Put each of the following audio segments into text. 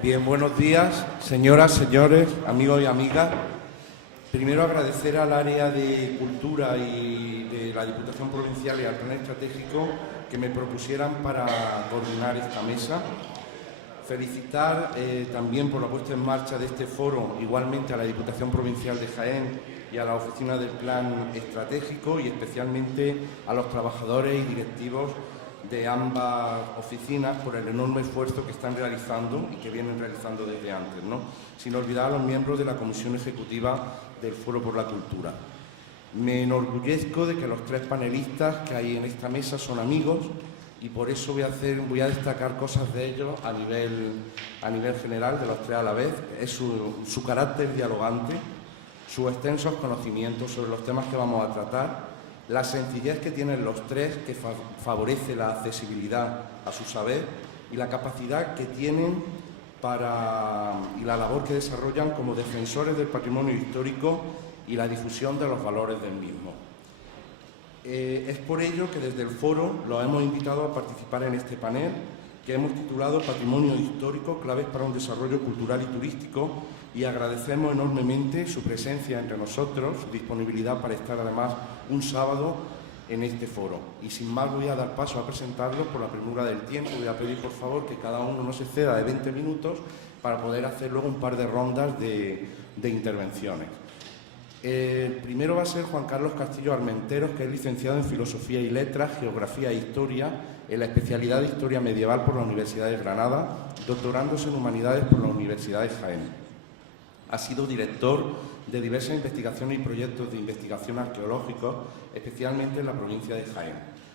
Bien, buenos días, señoras, señores, amigos y amigas. Primero agradecer al área de Cultura y de la Diputación Provincial y al Plan Estratégico que me propusieran para coordinar esta mesa. Felicitar también por la puesta en marcha de este foro, igualmente a la Diputación Provincial de Jaén y a la Oficina del Plan Estratégico y especialmente a los trabajadores y directivos de ambas oficinas por el enorme esfuerzo que están realizando y que vienen realizando desde antes, ¿no? Sin olvidar a los miembros de la Comisión Ejecutiva del Foro por la Cultura. Me enorgullezco de que los tres panelistas que hay en esta mesa son amigos y por eso voy a destacar cosas de ellos a nivel general, de los tres a la vez. Es su carácter dialogante, sus extensos conocimientos sobre los temas que vamos a tratar, la sencillez que tienen los tres, que favorece la accesibilidad a su saber, y la capacidad que tienen y la labor que desarrollan como defensores del patrimonio histórico y la difusión de los valores del mismo. Es por ello que desde el foro los hemos invitado a participar en este panel que hemos titulado Patrimonio Histórico, claves para un desarrollo cultural y turístico, y agradecemos enormemente su presencia entre nosotros, su disponibilidad para estar además un sábado en este foro. Y sin más voy a dar paso a presentarlos por la premura del tiempo. Voy a pedir por favor que cada uno no se exceda de 20 minutos para poder hacer luego un par de rondas de intervenciones. El primero va a ser Juan Carlos Castillo Armenteros, que es licenciado en Filosofía y Letras, Geografía e Historia, en la especialidad de Historia Medieval por la Universidad de Granada, doctorándose en Humanidades por la Universidad de Jaén. Ha sido director de diversas investigaciones y proyectos de investigación arqueológicos, especialmente en la provincia de Jaén.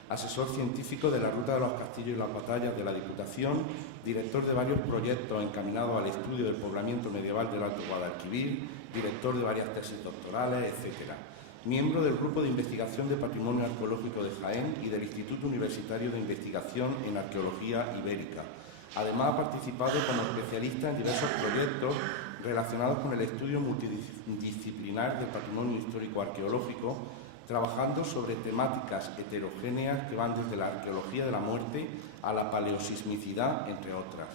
Asesor científico de la Ruta de los Castillos y las Batallas de la Diputación, director de varios proyectos encaminados al estudio del poblamiento medieval del Alto Guadalquivir, director de varias tesis doctorales, etc. Miembro del Grupo de Investigación de Patrimonio Arqueológico de Jaén y del Instituto Universitario de Investigación en Arqueología Ibérica. Además, ha participado como especialista en diversos proyectos relacionados con el estudio multidisciplinar del patrimonio histórico arqueológico, trabajando sobre temáticas heterogéneas que van desde la arqueología de la muerte a la paleosismicidad, entre otras.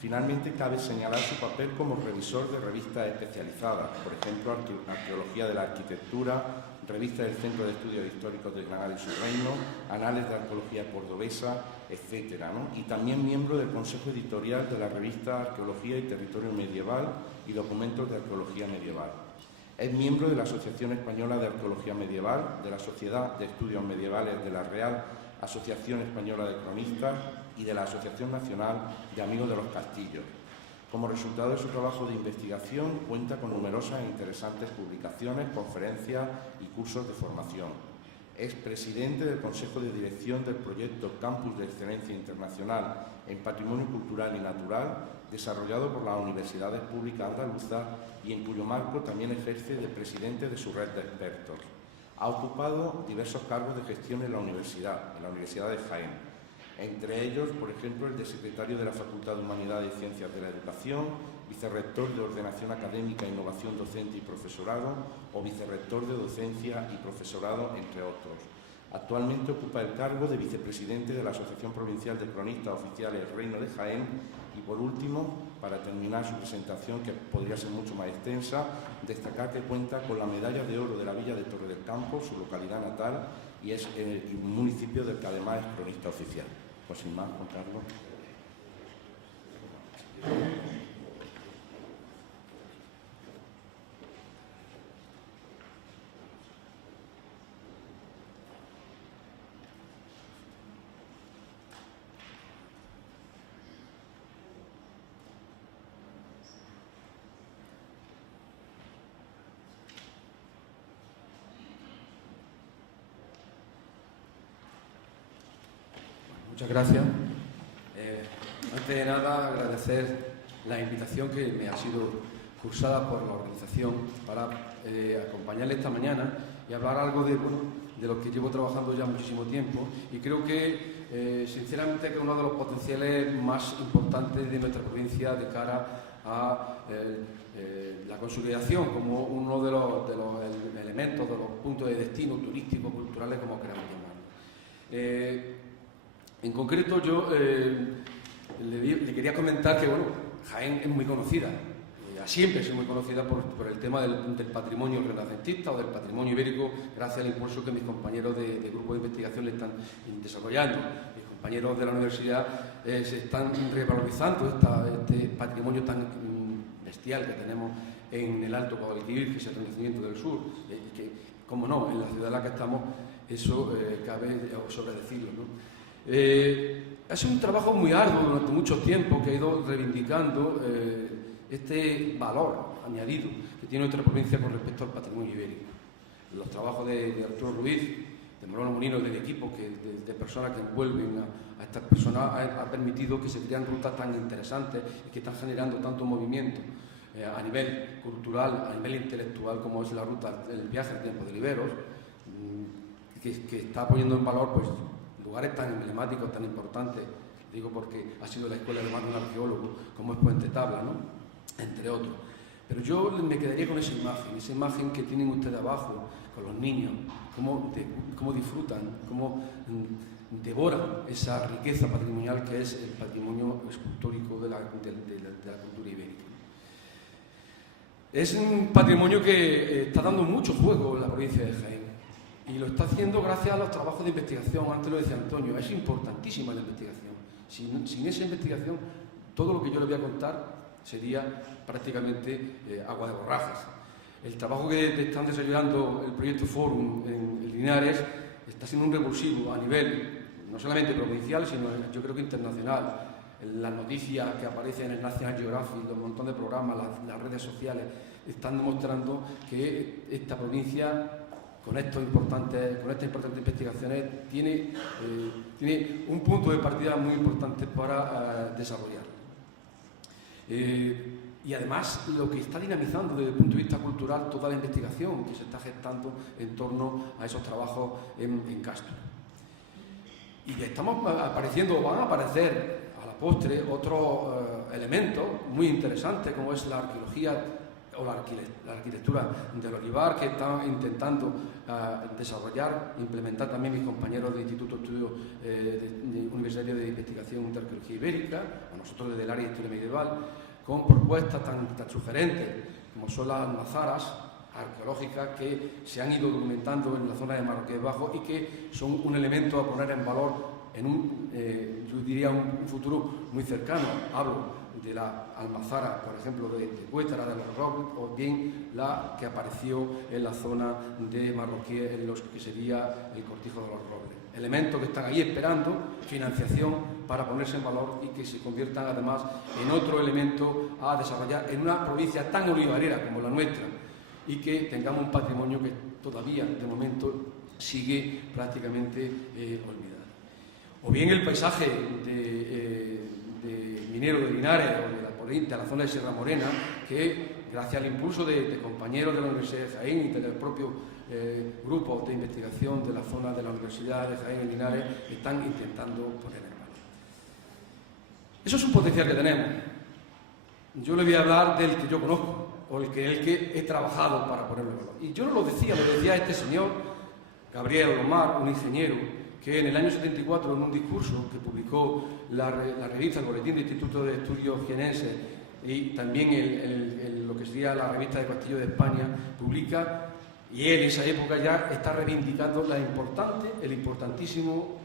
Finalmente, cabe señalar su papel como revisor de revistas especializadas, por ejemplo, Arqueología de la Arquitectura, Revista del Centro de Estudios Históricos de Granada y su Reino, Anales de Arqueología Cordobesa, etc., ¿no? Y también miembro del Consejo Editorial de la revista Arqueología y Territorio Medieval y Documentos de Arqueología Medieval. Es miembro de la Asociación Española de Arqueología Medieval, de la Sociedad de Estudios Medievales de la Real Asociación Española de Cronistas y de la Asociación Nacional de Amigos de los Castillos. Como resultado de su trabajo de investigación, cuenta con numerosas e interesantes publicaciones, conferencias y cursos de formación. Es presidente del Consejo de Dirección del proyecto Campus de Excelencia Internacional en Patrimonio Cultural y Natural, desarrollado por las universidades públicas andaluzas y en cuyo marco también ejerce de presidente de su red de expertos. Ha ocupado diversos cargos de gestión en la Universidad de Jaén. Entre ellos, por ejemplo, el de secretario de la Facultad de Humanidades y Ciencias de la Educación, vicerrector de Ordenación Académica, Innovación Docente y Profesorado o vicerrector de Docencia y Profesorado, entre otros. Actualmente ocupa el cargo de vicepresidente de la Asociación Provincial de Cronistas Oficiales Reino de Jaén y, por último, para terminar su presentación, que podría ser mucho más extensa, destacar que cuenta con la Medalla de Oro de la Villa de Torre del Campo, su localidad natal, y es el municipio del que además es cronista oficial. Pues sin más, Juan Carlos. Muchas gracias. Antes de nada, agradecer la invitación que me ha sido cursada por la organización para acompañarle esta mañana y hablar algo de lo que llevo trabajando ya muchísimo tiempo, y creo que, sinceramente, que es uno de los potenciales más importantes de nuestra provincia de cara a la consolidación como uno de los elementos, de los puntos de destino turísticos, culturales, como queramos llamarlo. En concreto, yo le quería comentar que, Jaén es muy conocida, siempre es muy conocida por el tema del patrimonio renacentista o del patrimonio ibérico, gracias al impulso que mis compañeros de grupo de investigación le están desarrollando. Mis compañeros de la universidad se están revalorizando este patrimonio tan bestial que tenemos en el Alto Guadalquivir, que es el Renacimiento del Sur, que, como no, en la ciudad en la que estamos, eso cabe sobredecirlo, ¿no? Ha sido un trabajo muy arduo durante mucho tiempo que ha ido reivindicando este valor añadido que tiene nuestra provincia con respecto al patrimonio ibérico. Los trabajos de Arturo Ruiz, de Moreno Molino, del equipo de personas que envuelven a estas personas ha permitido que se crean rutas tan interesantes y que están generando tanto movimiento a nivel cultural, a nivel intelectual, como es la ruta del viaje al tiempo de Liberos, que está poniendo en valor pues lugares tan emblemáticos, tan importantes, digo porque ha sido la escuela además de un arqueólogo, como es Puente Tabla, ¿no? Entre otros. Pero yo me quedaría con esa imagen que tienen ustedes abajo, con los niños, cómo disfrutan, cómo devoran esa riqueza patrimonial que es el patrimonio escultórico de la cultura ibérica. Es un patrimonio que está dando mucho juego en la provincia de Jaén. Y lo está haciendo gracias a los trabajos de investigación. Antes lo decía Antonio, es importantísima la investigación. Sin esa investigación, todo lo que yo le voy a contar sería prácticamente agua de borrajas. El trabajo que están desarrollando el proyecto Forum en Linares está siendo un revulsivo a nivel no solamente provincial, sino yo creo que internacional. Las noticias que aparecen en el National Geographic, un montón de programas, las redes sociales, están demostrando que esta provincia, con estas importantes investigaciones, tiene un punto de partida muy importante para desarrollar. Y además lo que está dinamizando desde el punto de vista cultural toda la investigación que se está gestando en torno a esos trabajos en Castro. Y van a aparecer a la postre otros elementos muy interesantes, como es la arqueología o la arquitectura del olivar, que están intentando desarrollar, implementar también mis compañeros del Instituto de Estudios Universitario de Investigación de Arqueología Ibérica, o nosotros desde el área de Historia Medieval, con propuestas tan sugerentes como son las almazaras arqueológicas que se han ido documentando en la zona de Marroquín Bajo y que son un elemento a poner en valor en yo diría un futuro muy cercano. Hablo de la almazara, por ejemplo, de Cuétara, de los Robles, o bien la que apareció en la zona de Marroquí, en lo que sería el Cortijo de los Robles. Elementos que están ahí esperando financiación para ponerse en valor y que se conviertan además en otro elemento a desarrollar en una provincia tan olivarera como la nuestra y que tengamos un patrimonio que todavía, de momento, sigue prácticamente olvidado. O bien el paisaje de minero de Linares o de la zona de Sierra Morena, que gracias al impulso de compañeros de la Universidad de Jaén y del propio grupo de investigación de la zona de la Universidad de Jaén y Linares, están intentando poner en valor. Eso es un potencial que tenemos. Yo le voy a hablar del que yo conozco, o el que he trabajado para ponerlo en valor. Y yo no lo decía este señor, Gabriel Omar, un ingeniero, que en el año 74, en un discurso que publicó la revista, el Boletín del Instituto de Estudios Jienenses y también lo que sería la revista de Castillo de España, publica, y él en esa época ya está reivindicando el importantísimo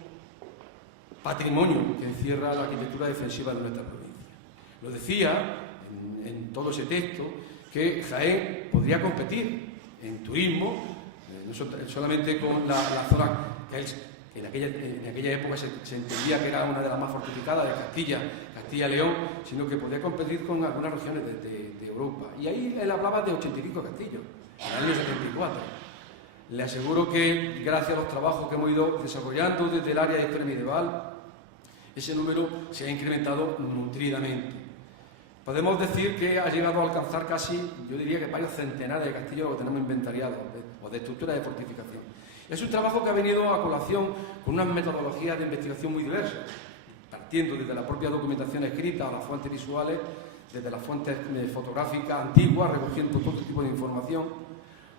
patrimonio que encierra la arquitectura defensiva de nuestra provincia. Lo decía en todo ese texto que Jaén podría competir en turismo, no solamente con la zona que en aquella época se entendía que era una de las más fortificadas de Castilla y León, sino que podía competir con algunas regiones de Europa. Y ahí él hablaba de 85 castillos, en el año 74. Le aseguro que gracias a los trabajos que hemos ido desarrollando desde el área de historia medieval, ese número se ha incrementado nutridamente. Podemos decir que ha llegado a alcanzar casi, yo diría que varios centenares de castillos que tenemos inventariados, o de estructuras de fortificación. Es un trabajo que ha venido a colación con unas metodologías de investigación muy diversas, partiendo desde la propia documentación escrita a las fuentes visuales, desde las fuentes fotográficas antiguas, recogiendo todo tipo de información,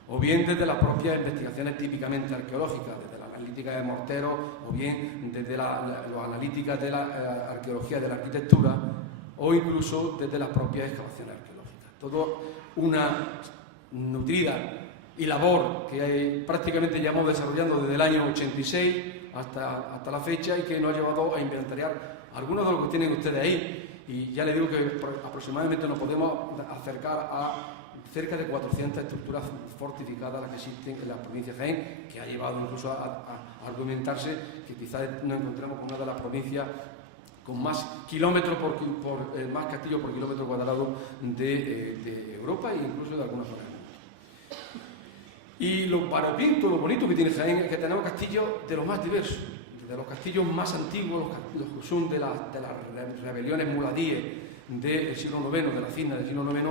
o bien desde las propias investigaciones típicamente arqueológicas, desde la analítica de morteros, o bien desde las analíticas de la arqueología de la arquitectura, o incluso desde las propias excavaciones arqueológicas. Todo una nutrida y labor que prácticamente llevamos desarrollando desde el año 86 hasta la fecha y que nos ha llevado a inventariar algunos de los que tienen ustedes ahí. Y ya les digo que aproximadamente nos podemos acercar a cerca de 400 estructuras fortificadas las que existen en la provincia de Jaén, que ha llevado incluso a argumentarse que quizás nos encontremos con una de las provincias con más kilómetros más castillos por kilómetro cuadrado de Europa e incluso de algunas zonas. Y lo variopinto, lo bonito que tiene Jaén es que tenemos castillos de los más diversos, de los castillos más antiguos, los que son de las rebeliones muladíes del siglo IX, de la Cisna del siglo IX,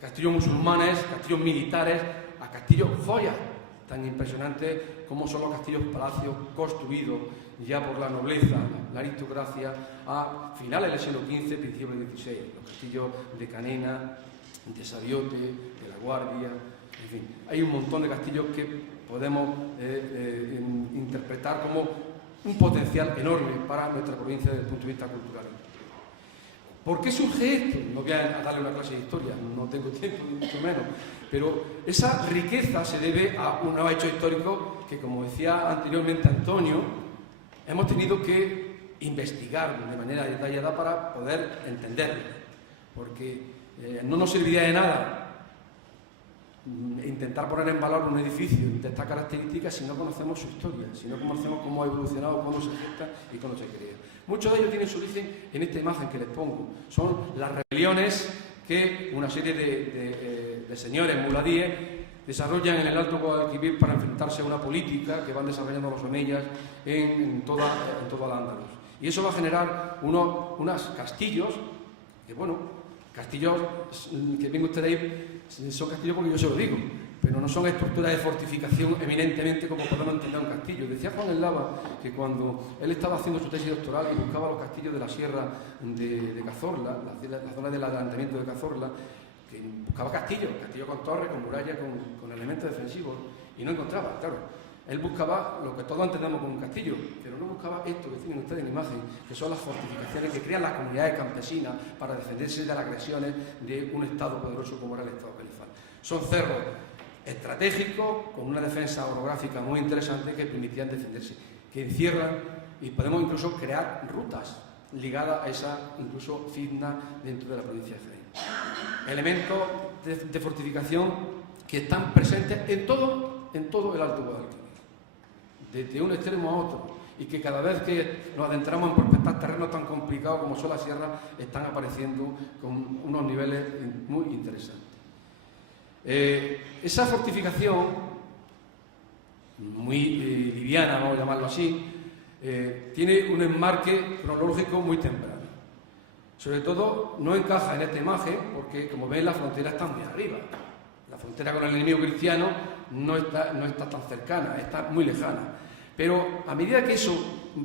castillos musulmanes, castillos militares, a castillos joyas tan impresionantes como son los castillos palacios construidos ya por la nobleza, la aristocracia, a finales del siglo XV, principios del XVI. Los castillos de Canena, de Sabiote, de La Guardia, en fin. Hay un montón de castillos que podemos interpretar como un potencial enorme para nuestra provincia desde el punto de vista cultural. ¿Por qué surge esto? No voy a darle una clase de historia, no tengo tiempo, ni mucho menos, pero esa riqueza se debe a unos hechos históricos que, como decía anteriormente Antonio, hemos tenido que investigar de manera detallada para poder entenderlo, porque no nos serviría de nada intentar poner en valor un edificio de estas características si no conocemos su historia, si no conocemos cómo ha evolucionado, cuándo se gesta y cuándo se crea. Muchos de ellos tienen su origen en esta imagen que les pongo. Son las rebeliones que una serie de señores muladíes desarrollan en el Alto Guadalquivir para enfrentarse a una política que van desarrollando los omeyas en toda la Andaluz. Y eso va a generar unos castillos que, bueno, castillos que ven ustedes ahí, son castillos porque yo se lo digo, pero no son estructuras de fortificación eminentemente como podemos entender un castillo. Decía Juan Eslava que cuando él estaba haciendo su tesis doctoral y buscaba los castillos de la sierra de Cazorla, la zona del adelantamiento de Cazorla, que buscaba castillos con torres, con murallas, con elementos defensivos, y no encontraba, claro. Él buscaba lo que todos entendemos como un castillo, pero no buscaba esto que tienen ustedes en imagen, que son las fortificaciones que crean las comunidades campesinas para defenderse de las agresiones de un Estado poderoso como era el Estado califal. Son cerros estratégicos con una defensa orográfica muy interesante que permitían defenderse, que encierran y podemos incluso crear rutas ligadas a esa incluso cisna dentro de la provincia de Jaén. Elementos de fortificación que están presentes en todo el Alto Guadalquivir, desde un extremo a otro, y que cada vez que nos adentramos en prospectar terrenos tan complicados como son las sierras, están apareciendo con unos niveles muy interesantes. Esa fortificación, muy liviana, vamos a llamarlo así, tiene un enmarque cronológico muy temprano. Sobre todo, no encaja en esta imagen porque, como ven, la frontera está muy arriba. La frontera con el enemigo cristiano no está tan cercana, está muy lejana. Pero a medida que eso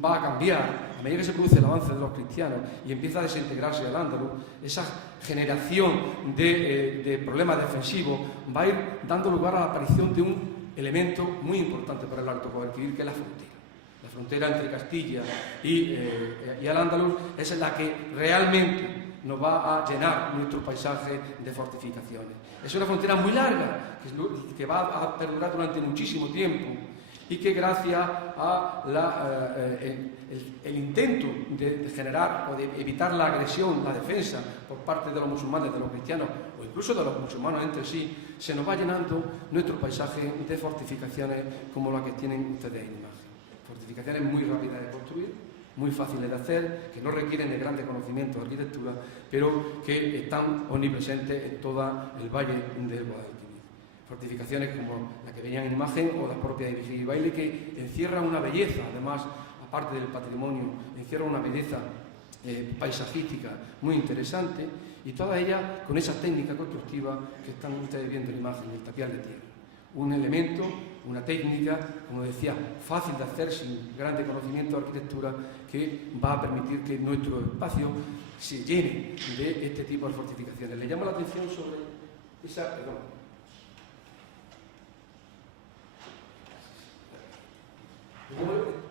va a cambiar, a medida que se produce el avance de los cristianos y empieza a desintegrarse el Andaluz, esa generación de problemas defensivos va a ir dando lugar a la aparición de un elemento muy importante para el Alto Guadalquivir, que es la frontera. La frontera entre Castilla y el Andaluz es la que realmente nos va a llenar nuestro paisaje de fortificaciones. Es una frontera muy larga, que va a perdurar durante muchísimo tiempo y que gracias a el intento de generar o de evitar la agresión, la defensa por parte de los musulmanes, de los cristianos o incluso de los musulmanes entre sí, se nos va llenando nuestro paisaje de fortificaciones como las que tienen ustedes en imagen. Fortificaciones muy rápidas de construir, muy fáciles de hacer, que no requieren de grandes conocimientos de arquitectura, pero que están omnipresentes en todo el valle del Guadalquivir. Fortificaciones como la que veían en imagen o la propia de Vigil y Baile, que encierran una belleza, además, aparte del patrimonio, encierran una belleza paisajística muy interesante, y todas ellas con esa técnica constructiva que están ustedes viendo en la imagen, el tapial de tierra. Un elemento, una técnica, como decía, fácil de hacer sin grande conocimiento de arquitectura, que va a permitir que nuestro espacio se llene de este tipo de fortificaciones. Le llamo la atención sobre esa...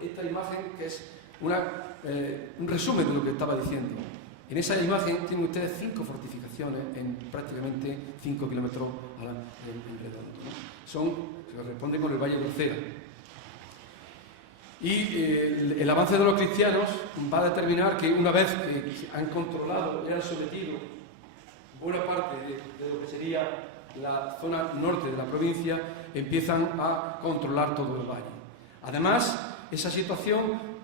esta imagen, que es un resumen de lo que estaba diciendo. En esa imagen tienen ustedes 5 fortificaciones en prácticamente 5 kilómetros en redondo, ¿no? Se corresponden con el Valle de Cera. Y el avance de los cristianos va a determinar que una vez que han controlado y han sometido buena parte de lo que sería la zona norte de la provincia, empiezan a controlar todo el valle. Además, esa situación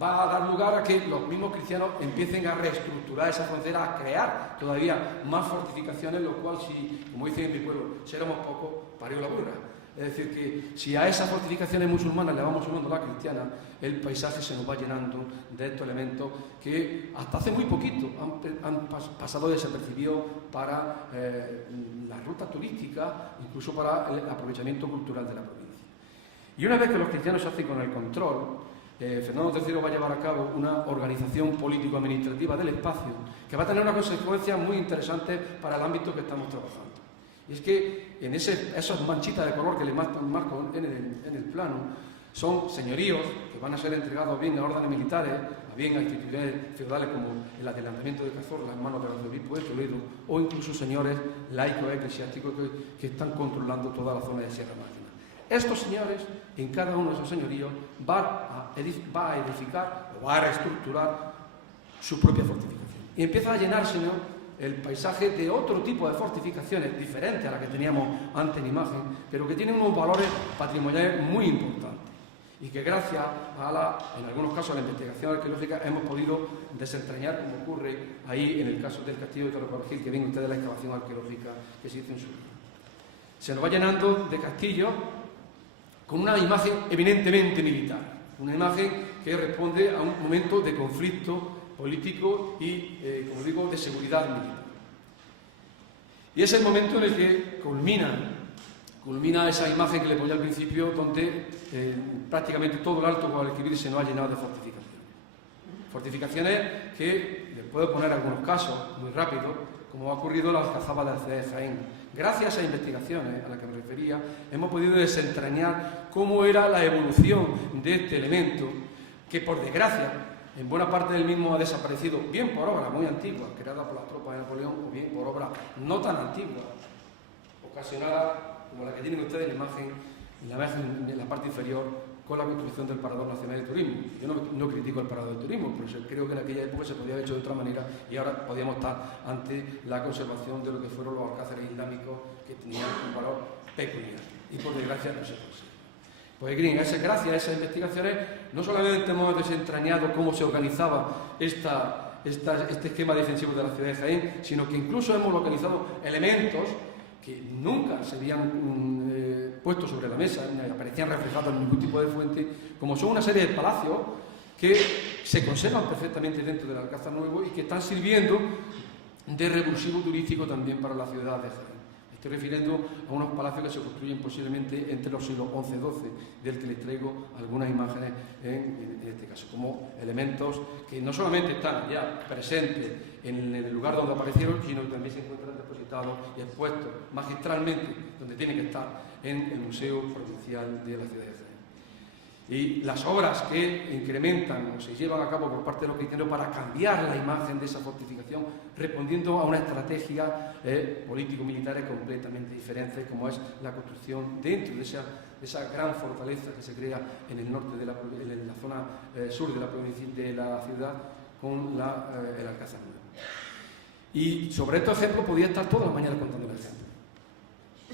va a dar lugar a que los mismos cristianos empiecen a reestructurar esa frontera, a crear todavía más fortificaciones, lo cual, si, como dicen en mi pueblo, si éramos pocos, parió la burra. Es decir, que si a esas fortificaciones musulmanas le vamos sumando la cristiana, el paisaje se nos va llenando de estos elementos que hasta hace muy poquito han pasado desapercibidos para la ruta turística, incluso para el aprovechamiento cultural de la provincia. Y una vez que los cristianos se hacen con el control, Fernando III va a llevar a cabo una organización político-administrativa del espacio que va a tener una consecuencia muy interesante para el ámbito que estamos trabajando. Y es que en esas manchitas de color que le marco en el plano son señoríos que van a ser entregados bien a órdenes militares, bien a instituciones feudales como el adelantamiento de Cazorla en manos de los obispos de Toledo, o incluso señores laicos eclesiásticos que están controlando toda la zona de Sierra Mágina. Estos señores, en cada uno de esos señoríos, va a edificar o va a reestructurar su propia fortificación. Y empieza a llenarse, ¿no?, el paisaje de otro tipo de fortificaciones diferentes a la que teníamos antes en imagen, pero que tienen unos valores patrimoniales muy importantes y que gracias en algunos casos, a la investigación arqueológica hemos podido desentrañar, como ocurre ahí en el caso del castillo de Torrecorregil, que ven ustedes la excavación arqueológica que se hizo en su día. Se nos va llenando de castillos con una imagen eminentemente militar, una imagen que responde a un momento de conflicto político y, como digo, de seguridad militar. Y es el momento en el que culmina esa imagen que le ponía al principio, donde prácticamente todo el Alto Guadalquivir se nos ha llenado de fortificaciones. Fortificaciones que, les puedo poner algunos casos muy rápido, como ha ocurrido en la Alcazaba de la ciudad de Jaén. Gracias a investigaciones a las que me refería, hemos podido desentrañar cómo era la evolución de este elemento, que por desgracia, en buena parte del mismo ha desaparecido, bien por obra muy antigua, creada por las tropas de Napoleón, o bien por obra no tan antigua, ocasionada, como la que tienen ustedes en la imagen en la parte inferior, con la construcción del Parador Nacional de Turismo. Yo no critico el Parador de Turismo, pero creo que en aquella época se podía haber hecho de otra manera y ahora podíamos estar ante la conservación de lo que fueron los alcázares islámicos que tenían un valor peculiar. Y por desgracia no se consigue. Pues bien, gracias a esas investigaciones, no solamente hemos desentrañado cómo se organizaba este esquema defensivo de la ciudad de Jaén, sino que incluso hemos localizado elementos que nunca se habían puesto sobre la mesa, ni aparecían reflejados en ningún tipo de fuente, como son una serie de palacios que se conservan perfectamente dentro del Alcázar Nuevo y que están sirviendo de revulsivo turístico también para la ciudad de Jaén. Estoy refiriendo a unos palacios que se construyen posiblemente entre los siglos XI y XII, del que les traigo algunas imágenes en este caso, como elementos que no solamente están ya presentes en el lugar donde aparecieron, sino que también se encuentran depositados y expuestos magistralmente, donde tienen que estar, en el Museo Provincial de la ciudad de Jaén. Y las obras que incrementan o se llevan a cabo por parte de los cristianos para cambiar la imagen de esa fortificación, respondiendo a una estrategia político-militar completamente diferente, como es la construcción dentro de esa gran fortaleza que se crea en el norte en la zona sur de la provincia de la ciudad, con el Alcázar Nuevo. Y sobre estos ejemplos podía estar toda la mañana contando el ejemplo.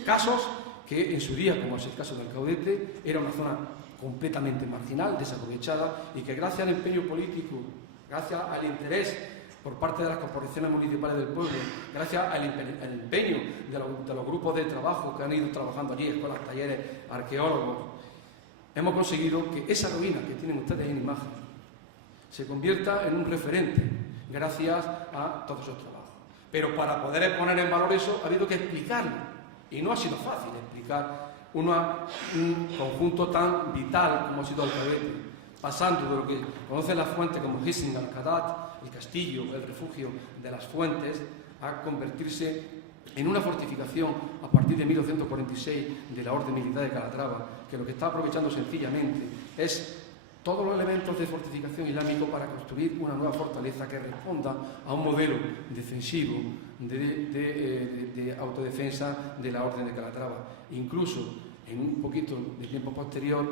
Casos que en su día, como es el caso del Caudete, era una zona completamente marginal, desaprovechada, y que gracias al empeño político, gracias al interés por parte de las corporaciones municipales del pueblo, gracias al empeño de los grupos de trabajo que han ido trabajando allí, escuelas, talleres, arqueólogos, hemos conseguido que esa ruina que tienen ustedes en imagen se convierta en un referente gracias a todos esos trabajos. Pero para poder poner en valor eso ha habido que explicarlo, y no ha sido fácil explicar un conjunto tan vital como ha sido el Caudete, pasando de lo que conocen las fuentes como Hisn al-Qadat, el castillo, el refugio de las fuentes, a convertirse en una fortificación a partir de 1246 de la Orden Militar de Calatrava, que lo que está aprovechando sencillamente es todos los elementos de fortificación islámico para construir una nueva fortaleza que responda a un modelo defensivo de autodefensa de la Orden de Calatrava. Incluso en un poquito de tiempo posterior,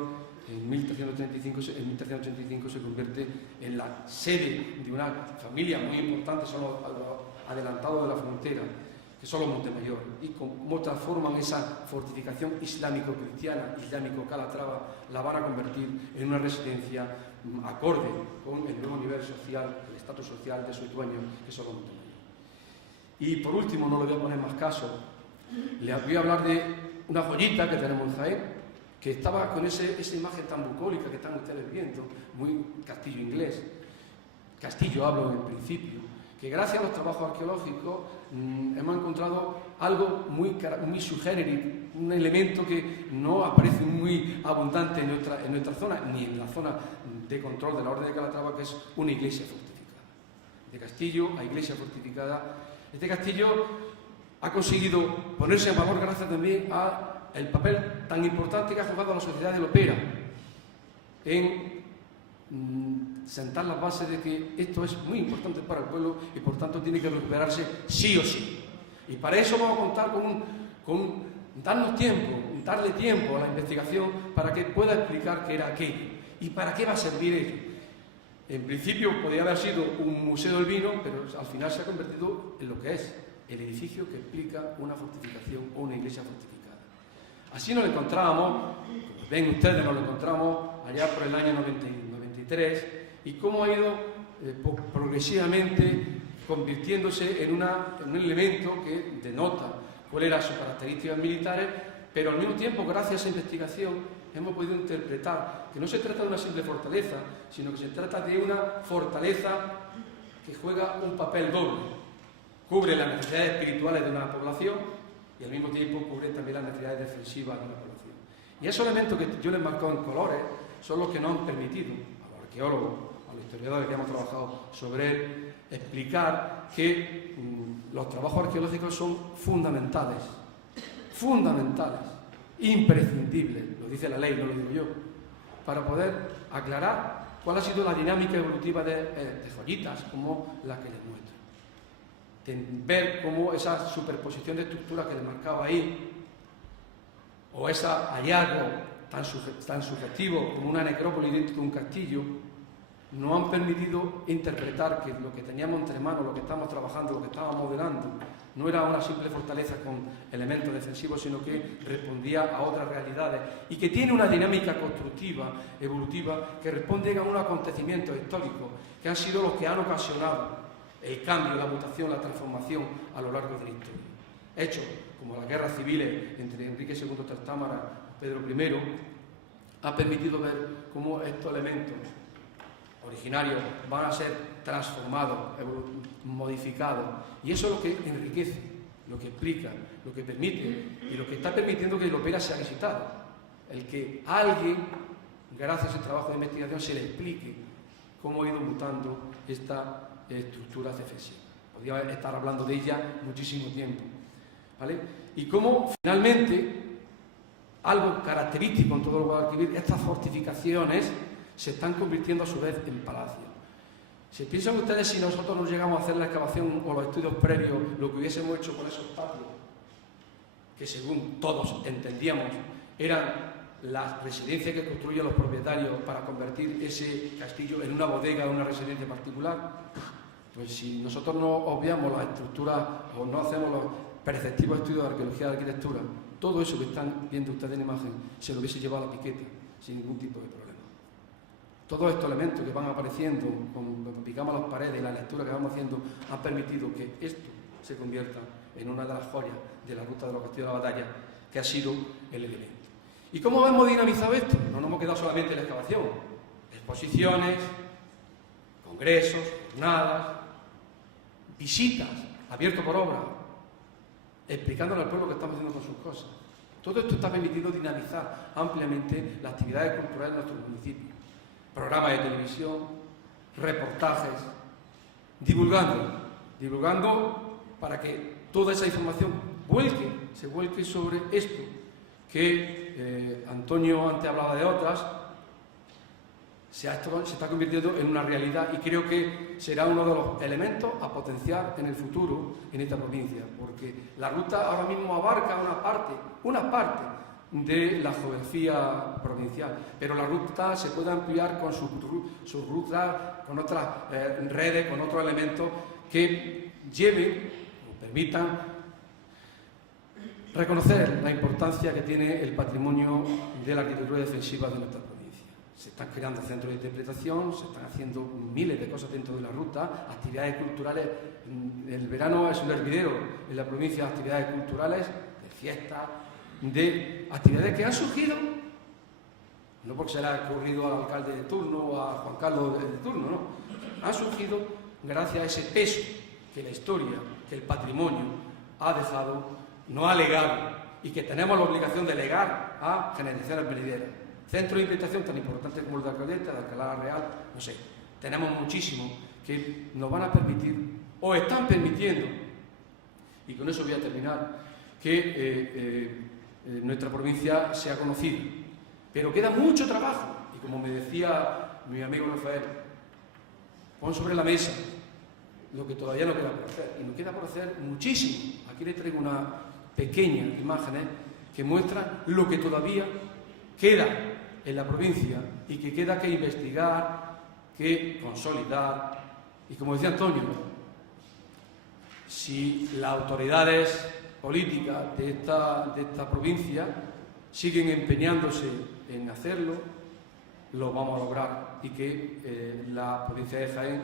en 1385 se convierte en la sede de una familia muy importante, son los adelantados de la frontera, que son los Montemayor, y cómo transforman esa fortificación islámico-cristiana, islámico-calatrava, la van a convertir en una residencia acorde con el nuevo nivel social, el estatus social de sus dueños, que son los Montemayor. Y por último, no le voy a poner más caso, le voy a hablar de una joyita que tenemos en Jaén, que estaba con esa imagen tan bucólica que están ustedes viendo, muy castillo inglés, castillo hablo en principio, que gracias a los trabajos arqueológicos hemos encontrado algo muy sui generis, un elemento que no aparece muy abundante en nuestra zona, ni en la zona de control de la Orden de Calatrava, que es una iglesia fortificada. De castillo a iglesia fortificada. Este castillo ha conseguido ponerse en valor gracias también al papel tan importante que ha jugado la Sociedad de Lopera en sentar las bases de que esto es muy importante para el pueblo y por tanto tiene que recuperarse sí o sí. Y para eso vamos a contar con darle tiempo a la investigación para que pueda explicar qué era aquello y para qué va a servir ello. En principio podría haber sido un museo del vino, pero al final se ha convertido en lo que es el edificio que explica una fortificación o una iglesia fortificada. Así nos lo encontrábamos, como ven ustedes, nos lo encontramos allá por el año 93 y cómo ha ido progresivamente convirtiéndose en un elemento que denota cuáles eran sus características militares, pero al mismo tiempo, gracias a esa investigación, hemos podido interpretar que no se trata de una simple fortaleza, sino que se trata de una fortaleza que juega un papel doble. Cubre las necesidades espirituales de una población y al mismo tiempo cubre también las necesidades defensivas de una población. Y esos elementos que yo les he marcado en colores son los que nos han permitido a los arqueólogos, a los historiadores que hemos trabajado sobre él, explicar que los trabajos arqueológicos son fundamentales, imprescindibles, lo dice la ley, no lo digo yo, para poder aclarar cuál ha sido la dinámica evolutiva de joyitas como la que les muestro. Ver cómo esa superposición de estructuras que les marcaba ahí, o ese hallazgo tan subjetivo como una necrópolis dentro de un castillo, nos han permitido interpretar que lo que teníamos entre manos, lo que estábamos trabajando, lo que estábamos modelando, no era una simple fortaleza con elementos defensivos, sino que respondía a otras realidades y que tiene una dinámica constructiva, evolutiva, que responde a unos acontecimientos históricos que han sido los que han ocasionado el cambio, la mutación, la transformación a lo largo de la historia. Hechos como las guerras civiles entre Enrique II Trastámara y Pedro I han permitido ver cómo estos elementos originarios van a ser transformados, modificados, y eso es lo que enriquece, lo que explica, lo que permite y lo que está permitiendo que Lopera sea visitado. El que a alguien, gracias a ese trabajo de investigación, se le explique cómo ha ido mutando esta estructura defensiva. Podría estar hablando de ella muchísimo tiempo, ¿vale? Y cómo finalmente algo característico en todo lo que va a adquirir, estas fortificaciones se están convirtiendo a su vez en palacios. ¿Se piensan ustedes si nosotros no llegamos a hacer la excavación o los estudios previos, lo que hubiésemos hecho con esos patios, que según todos entendíamos eran las residencias que construyen los propietarios para convertir ese castillo en una bodega o una residencia particular? Pues si nosotros no obviamos las estructuras o no hacemos los perceptivos estudios de arqueología y de arquitectura, todo eso que están viendo ustedes en imagen se lo hubiese llevado a la piqueta sin ningún tipo de problema. Todos estos elementos que van apareciendo cuando picamos las paredes y la lectura que vamos haciendo han permitido que esto se convierta en una de las joyas de la ruta de los castillos de la batalla, que ha sido el elemento. ¿Y cómo hemos dinamizado esto? No nos hemos quedado solamente en la excavación. Exposiciones, congresos, jornadas, visitas, abierto por obra, explicándole al pueblo que estamos haciendo con sus cosas. Todo esto está permitiendo dinamizar ampliamente las actividades culturales de nuestro municipio. Programas de televisión, reportajes, divulgando para que toda esa información se vuelque sobre esto, que Antonio antes hablaba de otras, se está convirtiendo en una realidad, y creo que será uno de los elementos a potenciar en el futuro en esta provincia, porque la ruta ahora mismo abarca una parte de la geografía provincial, pero la ruta se puede ampliar con sus rutas, con otras redes, con otros elementos que lleven o permitan reconocer la importancia que tiene el patrimonio de la arquitectura defensiva de nuestra provincia. Se están creando centros de interpretación, se están haciendo miles de cosas dentro de la ruta, actividades culturales. El verano es un hervidero en la provincia de actividades culturales, de fiestas, de actividades que han surgido, no porque se le haya ocurrido al alcalde de turno o a Juan Carlos de turno, no, han surgido gracias a ese peso que la historia, que el patrimonio ha dejado, no ha legado, y que tenemos la obligación de legar a generaciones venideras. Centros de interpretación tan importantes como el de Alcaleta, de Alcalá la Real, no sé, tenemos muchísimos que nos van a permitir, o están permitiendo, y con eso voy a terminar, que nuestra provincia sea conocida. Pero queda mucho trabajo, y como me decía mi amigo Rafael, pon sobre la mesa lo que todavía no queda por hacer, y nos queda por hacer muchísimo. Aquí les traigo unas pequeñas imágenes que muestran lo que todavía queda en la provincia y que queda que investigar, que consolidar. Y como decía Antonio, si las autoridades políticas de esta provincia siguen empeñándose en hacerlo, lo vamos a lograr, y que la provincia de Jaén,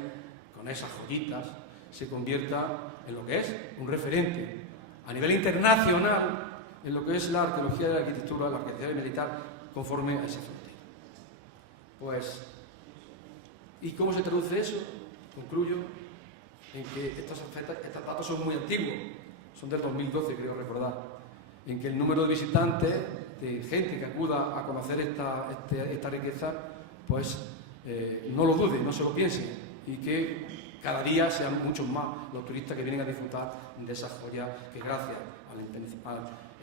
con esas joyitas, se convierta en lo que es un referente a nivel internacional en lo que es la arqueología de la arquitectura, la arquitectura militar, conforme a esa frontera. Pues, ¿y cómo se traduce eso? Concluyo en que estos datos son muy antiguos, son del 2012, creo recordar, en que el número de visitantes, de gente que acuda a conocer esta riqueza, pues no lo duden, no se lo piensen, y que cada día sean muchos más los turistas que vienen a disfrutar de esas joyas que, gracias al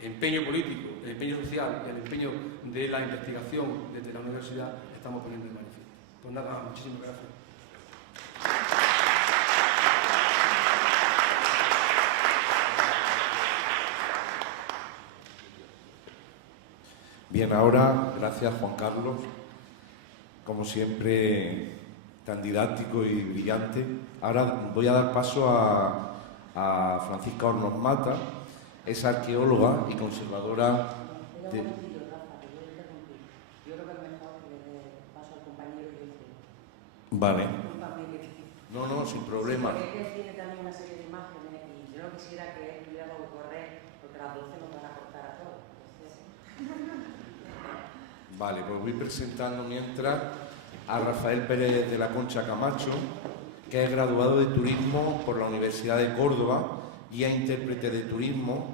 empeño político, el empeño social y el empeño de la investigación desde la universidad, estamos poniendo en manifiesto. Pues nada, muchísimas gracias. Bien, ahora, gracias Juan Carlos, como siempre tan didáctico y brillante. Ahora voy a dar paso a Francisca Hornos Mata, es arqueóloga y conservadora de... Yo creo que es mejor que le dé paso al compañero y yo. Vale. No, sin problema. Porque él tiene también una serie de imágenes y yo no quisiera que él tuviera que correr porque las 12 nos van a cortar a todos. Vale, pues voy presentando mientras a Rafael Pérez de la Concha Camacho, que es graduado de Turismo por la Universidad de Córdoba, guía e intérprete de turismo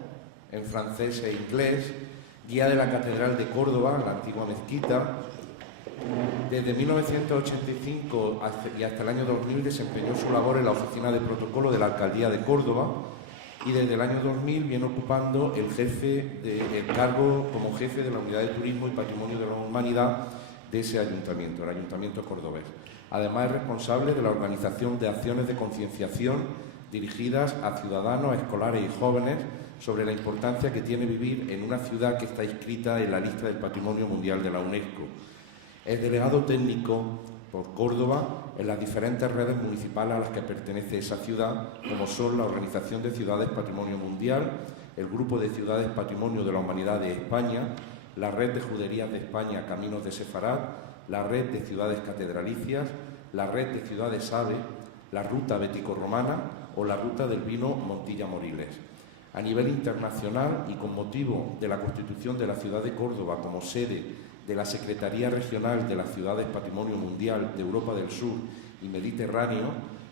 en francés e inglés, guía de la Catedral de Córdoba, la antigua mezquita. Desde 1985 y hasta el año 2000 desempeñó su labor en la Oficina de Protocolo de la Alcaldía de Córdoba, y desde el año 2000 viene ocupando el cargo como jefe de la Unidad de Turismo y Patrimonio de la Humanidad de ese ayuntamiento, el Ayuntamiento cordobés. Además es responsable de la organización de acciones de concienciación dirigidas a ciudadanos, escolares y jóvenes sobre la importancia que tiene vivir en una ciudad que está inscrita en la lista del Patrimonio Mundial de la UNESCO. Es delegado técnico por Córdoba en las diferentes redes municipales a las que pertenece esa ciudad, como son la Organización de Ciudades Patrimonio Mundial, el Grupo de Ciudades Patrimonio de la Humanidad de España, la Red de Juderías de España Caminos de Sefarat, la Red de Ciudades Catedralicias, la Red de Ciudades AVE, la Ruta Bético-Romana o la Ruta del Vino Montilla-Moriles. A nivel internacional y con motivo de la constitución de la ciudad de Córdoba como sede de la Secretaría Regional de las Ciudades Patrimonio Mundial de Europa del Sur y Mediterráneo,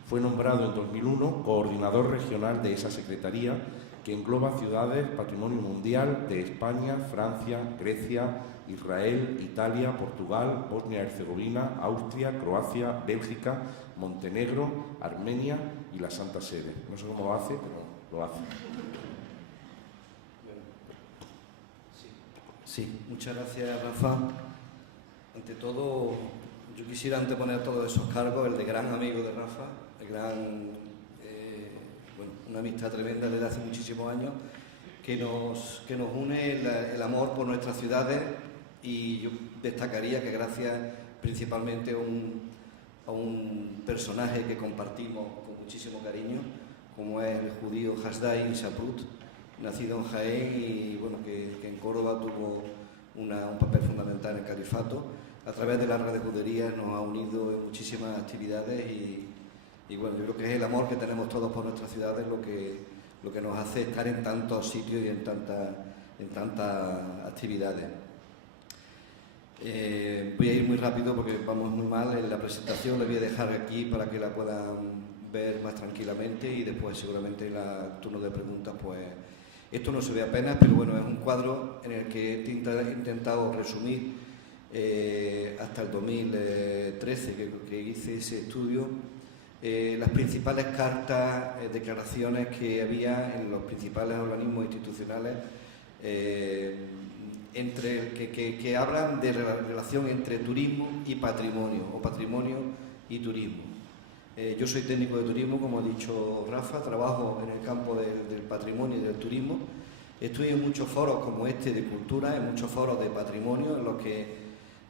fue nombrado en 2001 coordinador regional de esa secretaría, que engloba ciudades Patrimonio Mundial de España, Francia, Grecia, Israel, Italia, Portugal, Bosnia-Herzegovina, Austria, Croacia, Bélgica, Montenegro, Armenia y la Santa Sede. No sé cómo lo hace, pero lo hace. Sí, muchas gracias, Rafa. Ante todo, Yo quisiera anteponer todos esos cargos, el de gran amigo de Rafa, una amistad tremenda desde hace muchísimos años, que nos une el amor por nuestras ciudades, y yo destacaría que gracias principalmente a un personaje que compartimos con muchísimo cariño, como es el judío Hasdai Shaprut, nacido en Jaén y bueno, que en Córdoba tuvo un papel fundamental en el califato. A través de la red de juderías nos ha unido en muchísimas actividades y bueno, yo creo que es el amor que tenemos todos por nuestras ciudades lo que nos hace estar en tantos sitios y en tantas actividades. Voy a ir muy rápido porque vamos muy mal en la presentación, la voy a dejar aquí para que la puedan ver más tranquilamente y después seguramente en el turno de preguntas pues esto no se ve apenas, pero bueno, es un cuadro en el que he intentado resumir hasta el 2013 que hice ese estudio, las principales cartas, declaraciones que había en los principales organismos institucionales que hablan de la relación entre turismo y patrimonio, o patrimonio y turismo. Yo soy técnico de turismo, como ha dicho Rafa, trabajo en el campo del patrimonio y del turismo. Estoy en muchos foros como este de cultura, en muchos foros de patrimonio, en los que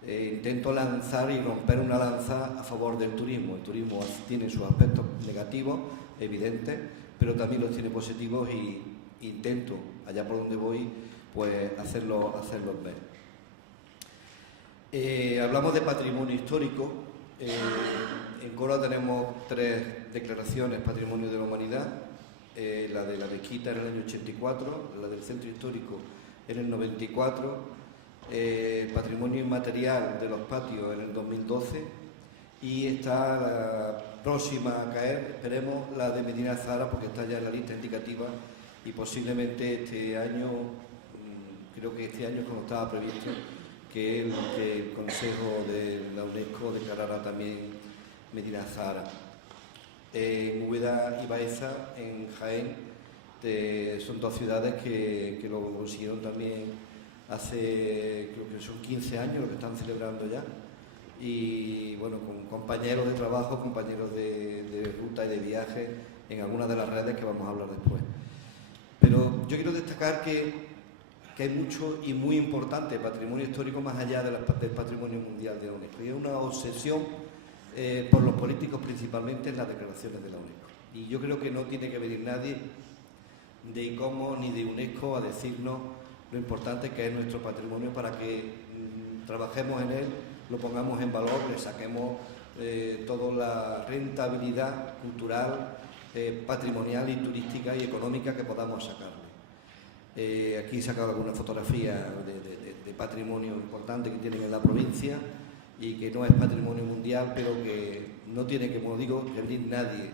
intento lanzar y romper una lanza a favor del turismo. El turismo tiene sus aspectos negativos, evidentes, pero también los tiene positivos y intento, allá por donde voy, pues hacerlos ver. Hablamos de patrimonio histórico. En Córdoba tenemos 3 declaraciones Patrimonio de la Humanidad, la de la Mezquita en el año 84, la del Centro Histórico en el 94, el Patrimonio Inmaterial de los Patios en el 2012 y está la próxima a caer, esperemos, la de Medina Zahara, porque está ya en la lista indicativa y posiblemente este año, creo que este año es como estaba previsto, que el Consejo de la UNESCO declarara también Medina Zahara. En Úbeda y Baeza, en Jaén, son 2 ciudades que lo consiguieron también hace, creo que son 15 años lo que están celebrando ya. Y bueno, con compañeros de trabajo, compañeros de ruta y de viaje en algunas de las redes que vamos a hablar después. Pero yo quiero destacar que hay mucho y muy importante patrimonio histórico más allá del patrimonio mundial de la UNESCO. Y es una obsesión por los políticos principalmente en las declaraciones de la UNESCO. Y yo creo que no tiene que venir nadie de ICOMOS ni de UNESCO a decirnos lo importante que es nuestro patrimonio para que trabajemos en él, lo pongamos en valor, le saquemos toda la rentabilidad cultural, patrimonial y turística y económica que podamos sacarle. Aquí he sacado alguna fotografía de patrimonio importante que tienen en la provincia y que no es patrimonio mundial, pero que no tiene que, como digo, que venir nadie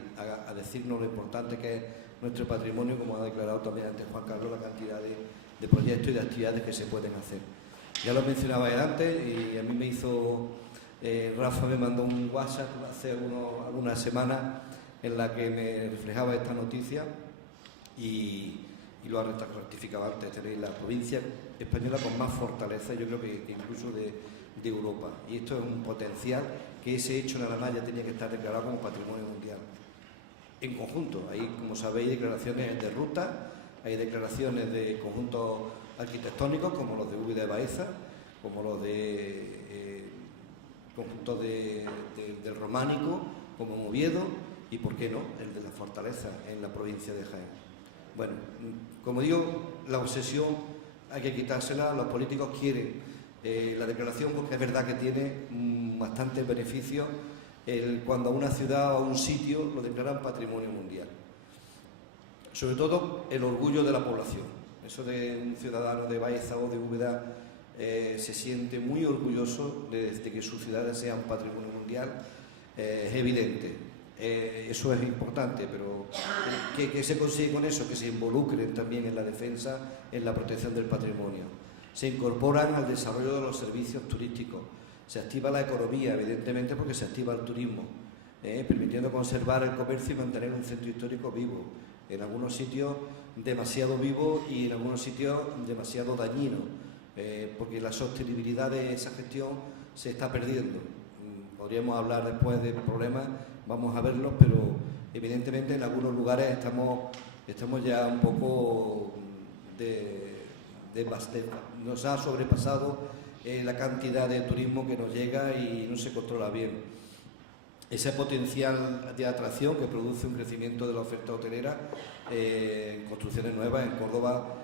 a decirnos lo importante que es nuestro patrimonio, como ha declarado también antes Juan Carlos, la cantidad de proyectos y de actividades que se pueden hacer. Ya lo mencionaba él antes y a mí me hizo, Rafa me mandó un WhatsApp hace algunas semanas en la que me reflejaba esta noticia y lo ha ratificado antes. Tenéis la provincia española con más fortaleza, yo creo que incluso de Europa. Y esto es un potencial que ese hecho nada más ya tenía que estar declarado como patrimonio mundial. En conjunto, hay, como sabéis, declaraciones de ruta, hay declaraciones de conjuntos arquitectónicos como los de Úbeda de Baeza, como los de conjuntos del románico, como en Oviedo y, por qué no, el de la fortaleza en la provincia de Jaén. Bueno, como digo, la obsesión hay que quitársela, los políticos quieren la declaración porque es verdad que tiene bastantes beneficios cuando a una ciudad o a un sitio lo declaran patrimonio mundial. Sobre todo el orgullo de la población. Eso de un ciudadano de Baeza o de Úbeda se siente muy orgulloso de que sus ciudades sean patrimonio mundial, es evidente. Eso es importante, pero ¿qué se consigue con eso? Que se involucren también en la defensa, en la protección del patrimonio. Se incorporan al desarrollo de los servicios turísticos. Se activa la economía, evidentemente, porque se activa el turismo, permitiendo conservar el comercio y mantener un centro histórico vivo. En algunos sitios demasiado vivo y en algunos sitios demasiado dañino, porque la sostenibilidad de esa gestión se está perdiendo. podríamos hablar después de problemas, vamos a verlos, pero evidentemente en algunos lugares estamos ya un poco nos ha sobrepasado la cantidad de turismo que nos llega y no se controla bien. Ese potencial de atracción que produce un crecimiento de la oferta hotelera en construcciones nuevas en Córdoba,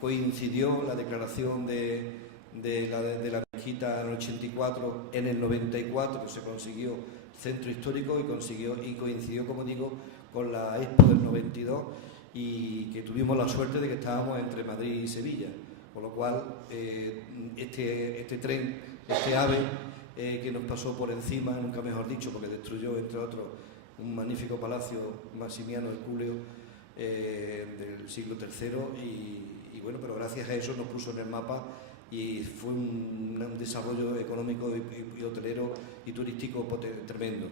coincidió la declaración de la mezquita en el 84, en el 94 se consiguió centro histórico y coincidió, como digo, con la Expo del 92 y que tuvimos la suerte de que estábamos entre Madrid y Sevilla, con lo cual este tren, este AVE que nos pasó por encima, nunca mejor dicho, porque destruyó, entre otros, un magnífico palacio Maximiano Herculeo del siglo III y bueno, pero gracias a eso nos puso en el mapa y fue un desarrollo económico y hotelero y turístico tremendo.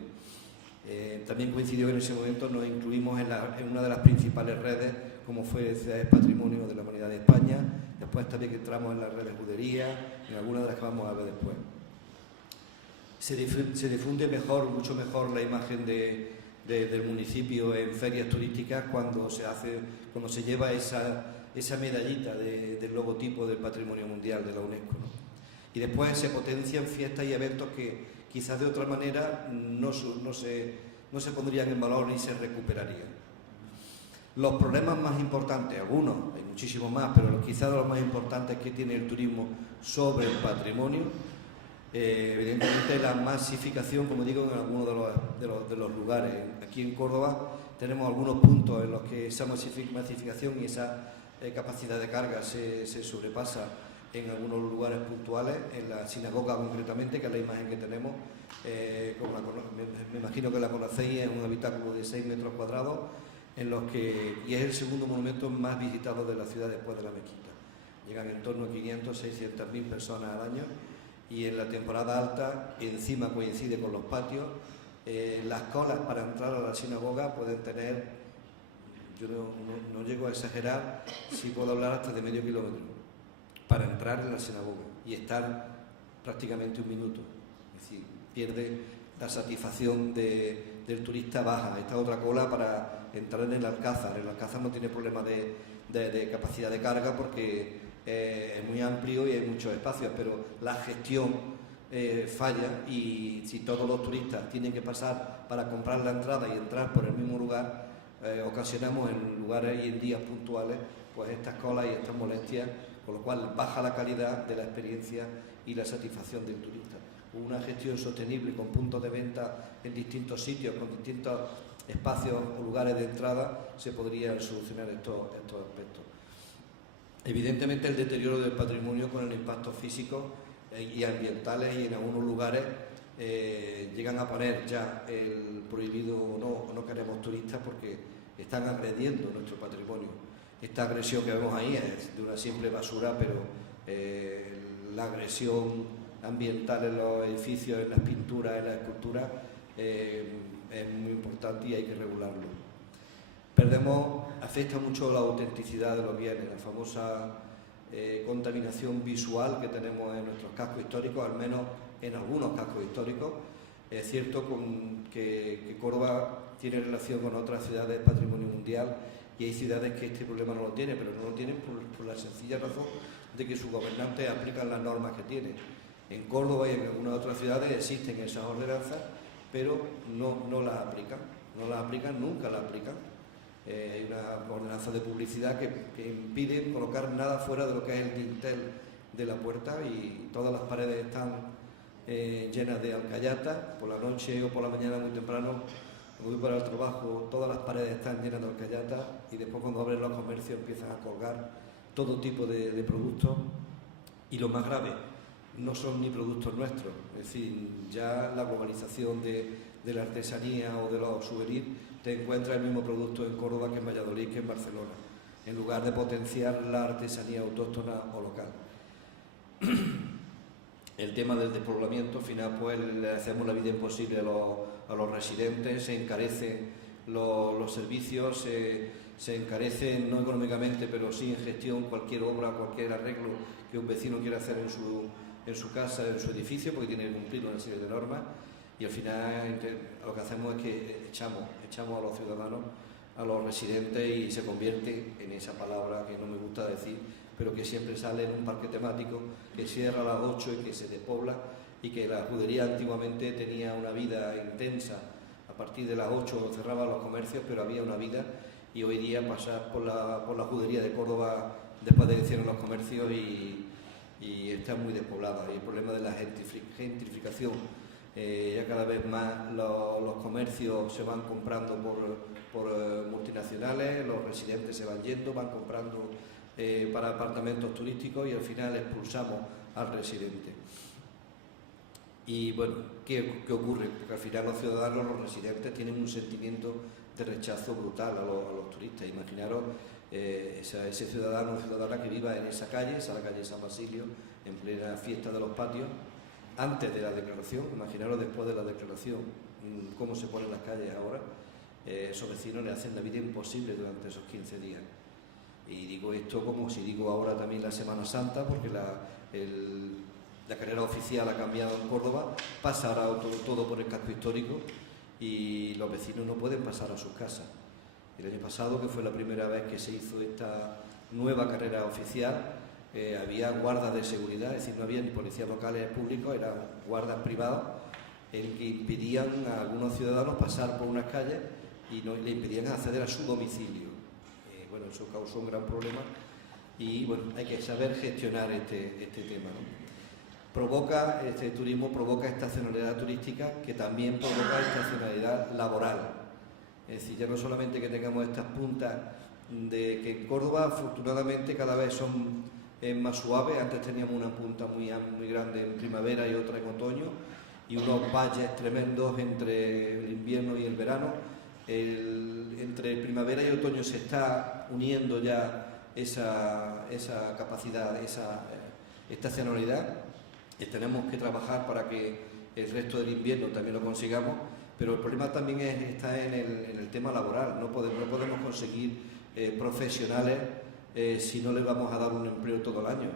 También coincidió que en ese momento nos incluimos en una de las principales redes, como fue Ciudades Patrimonio de la Humanidad de España. Después también entramos en las redes Judería, en algunas de las que vamos a ver después. Se difunde mucho mejor la imagen del municipio en ferias turísticas cuando se lleva esa medallita del logotipo del Patrimonio Mundial de la UNESCO, ¿no? Y después se potencian fiestas y eventos que quizás de otra manera no se pondrían en valor ni se recuperarían. Los problemas más importantes, algunos, hay muchísimos más, pero quizás los más importantes que tiene el turismo sobre el patrimonio, evidentemente la masificación, como digo, en algunos de los lugares. Aquí en Córdoba tenemos algunos puntos en los que esa masificación y esa capacidad de carga se sobrepasa en algunos lugares puntuales, en la sinagoga concretamente, que es la imagen que tenemos, me imagino que la conocéis, es un habitáculo de 6 metros cuadrados, y es el segundo monumento más visitado de la ciudad después de la mezquita. Llegan en torno a 500-600.000 personas al año y en la temporada alta encima coincide con los patios. Las colas para entrar a la sinagoga pueden tener, yo no llego a exagerar, si puedo hablar hasta de medio kilómetro para entrar en la sinagoga y estar prácticamente un minuto. Es decir, pierde la satisfacción del turista, baja. Esta otra cola para entrar en el Alcázar. El Alcázar no tiene problema de capacidad de carga porque es muy amplio y hay muchos espacios, pero la gestión falla y si todos los turistas tienen que pasar para comprar la entrada y entrar por el mismo lugar, ocasionamos en lugares y en días puntuales pues estas colas y estas molestias, con lo cual baja la calidad de la experiencia y la satisfacción del turista. Una gestión sostenible con puntos de venta en distintos sitios, con distintos espacios o lugares de entrada, se podrían solucionar estos aspectos. Evidentemente el deterioro del patrimonio con el impacto físico y ambientales, y en algunos lugares llegan a poner ya el prohibido o no queremos turistas porque están agrediendo nuestro patrimonio. Esta agresión que vemos ahí es de una simple basura, pero la agresión ambiental en los edificios, en las pinturas, en las esculturas es muy importante y hay que regularlo. Afecta mucho la autenticidad de los bienes, la famosa contaminación visual que tenemos en nuestros cascos históricos, al menos en algunos cascos históricos. Es cierto que Córdoba tiene relación con otras ciudades de patrimonio mundial y hay ciudades que este problema no lo tienen, pero no lo tienen por la sencilla razón de que sus gobernantes aplican las normas que tienen. En Córdoba y en algunas otras ciudades existen esas ordenanzas, pero no las aplican, nunca las aplican. Hay una ordenanza de publicidad que impide colocar nada fuera de lo que es el dintel de la puerta y todas las paredes están llenas de alcayatas. Por la noche o por la mañana muy temprano, cuando voy para el trabajo, todas las paredes están llenas de alcayatas y después cuando abren los comercios empiezan a colgar todo tipo de productos y lo más grave, no son ni productos nuestros, es decir, ya la globalización de la artesanía o de los souvenirs, te encuentras el mismo producto en Córdoba que en Valladolid, que en Barcelona, en lugar de potenciar la artesanía autóctona o local. El tema del despoblamiento, al final pues le hacemos la vida imposible a los residentes, se encarecen los servicios, se encarecen no económicamente, pero sí en gestión, cualquier obra, cualquier arreglo que un vecino quiera hacer en su casa, en su edificio, porque tiene que cumplir una serie de normas, y al final lo que hacemos es que echamos a los ciudadanos, a los residentes, y se convierte en esa palabra que no me gusta decir, pero que siempre sale en un parque temático que cierra a las 8 y que se despobla, y que la judería antiguamente tenía una vida intensa. A partir de las 8 cerraban los comercios, pero había una vida, y hoy día pasar por la judería de Córdoba después de que cierran los comercios y está muy despoblada. Y el problema de la gentrificación, ya cada vez más los comercios se van comprando por multinacionales, los residentes se van yendo, van comprando para apartamentos turísticos, y al final expulsamos al residente. Y bueno, ¿qué ocurre? Porque al final los ciudadanos, los residentes, tienen un sentimiento de rechazo brutal a los turistas. Imaginaros ese ciudadano o ciudadana que viva en esa calle, la calle San Basilio, en plena fiesta de los patios, antes de la declaración. Imaginaros después de la declaración cómo se ponen las calles ahora. Esos vecinos le hacen la vida imposible durante esos 15 días. Y digo esto como si digo ahora también la Semana Santa, porque la carrera oficial ha cambiado en Córdoba, pasa ahora todo por el casco histórico, y los vecinos no pueden pasar a sus casas. El año pasado, que fue la primera vez que se hizo esta nueva carrera oficial, había guardas de seguridad, es decir, no había ni policías locales públicos, eran guardas privados, en que impedían a algunos ciudadanos pasar por unas calles y le impedían acceder a su domicilio. Bueno, eso causó un gran problema, y bueno, hay que saber gestionar este tema, ¿no? Este turismo provoca estacionalidad turística, que también provoca estacionalidad laboral. Es decir, ya no solamente que tengamos estas puntas de que en Córdoba afortunadamente cada vez son más suaves. Antes teníamos una punta muy grande en primavera y otra en otoño, y unos valles tremendos entre el invierno y el verano. Entre primavera y otoño se está uniendo ya esa capacidad, esa estacionalidad. Tenemos que trabajar para que el resto del invierno también lo consigamos, pero el problema también está en el tema laboral. No podemos conseguir profesionales si no les vamos a dar un empleo todo el año.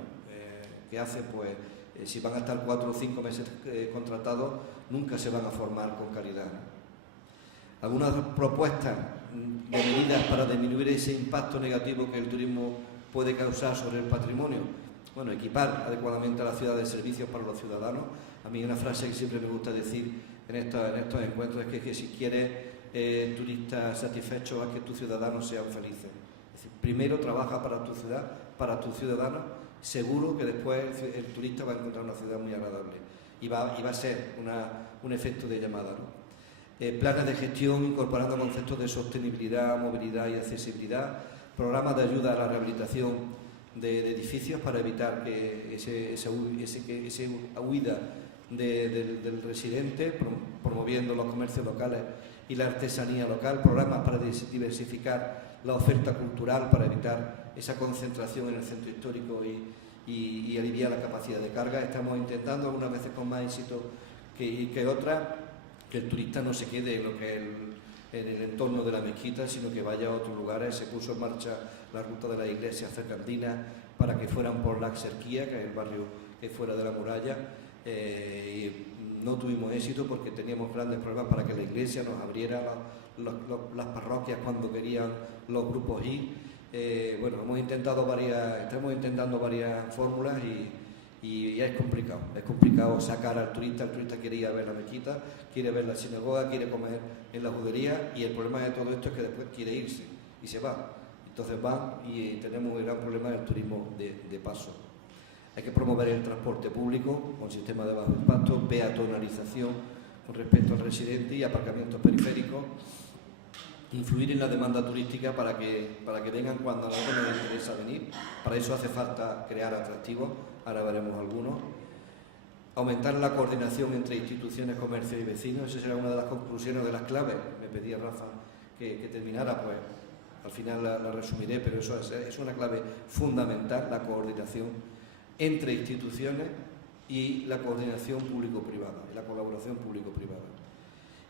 ¿Qué hacen? Pues si van a estar 4 o 5 meses contratados, nunca se van a formar con calidad. Algunas propuestas de medidas para disminuir ese impacto negativo que el turismo puede causar sobre el patrimonio. Bueno, equipar adecuadamente a la ciudad de servicios para los ciudadanos. A mí una frase que siempre me gusta decir en estos encuentros es que si quieres turistas satisfechos, haz que tus ciudadanos sean felices. Es decir, primero trabaja para tu ciudad, para tus ciudadanos, seguro que después el turista va a encontrar una ciudad muy agradable y va a ser un efecto de llamada, ¿no? Planes de gestión incorporando conceptos de sostenibilidad, movilidad y accesibilidad, programas de ayuda a la rehabilitación de edificios para evitar que esa huida del residente, promoviendo los comercios locales y la artesanía local, programas para diversificar la oferta cultural para evitar esa concentración en el centro histórico y aliviar la capacidad de carga. Estamos intentando, algunas veces con más éxito que otras, que el turista no se quede en lo que es en el entorno de la mezquita, sino que vaya a otros lugares. Se puso en marcha la ruta de las iglesias cercantinas para que fueran por la Axarquía, que es el barrio que es fuera de la muralla. Y no tuvimos éxito porque teníamos grandes problemas para que la iglesia nos abriera las parroquias cuando querían los grupos ir. Bueno, estamos intentando varias fórmulas y es complicado sacar al turista. El turista quiere ir a ver la mezquita, quiere ver la sinagoga, quiere comer en la judería, y el problema de todo esto es que después quiere irse y se va. Entonces van y tenemos un gran problema del turismo de paso. Hay que promover el transporte público con sistema de bajo impacto, peatonalización con respecto al residente y aparcamientos periféricos, influir en la demanda turística para que vengan cuando a nosotros nos interesa venir. Para eso hace falta crear atractivos, ahora veremos algunos. Aumentar la coordinación entre instituciones, comercios y vecinos, esa será una de las conclusiones de las claves. Me pedía Rafa que terminara, pues al final la resumiré, pero eso es una clave fundamental, la coordinación entre instituciones y la coordinación público-privada, y la colaboración público-privada.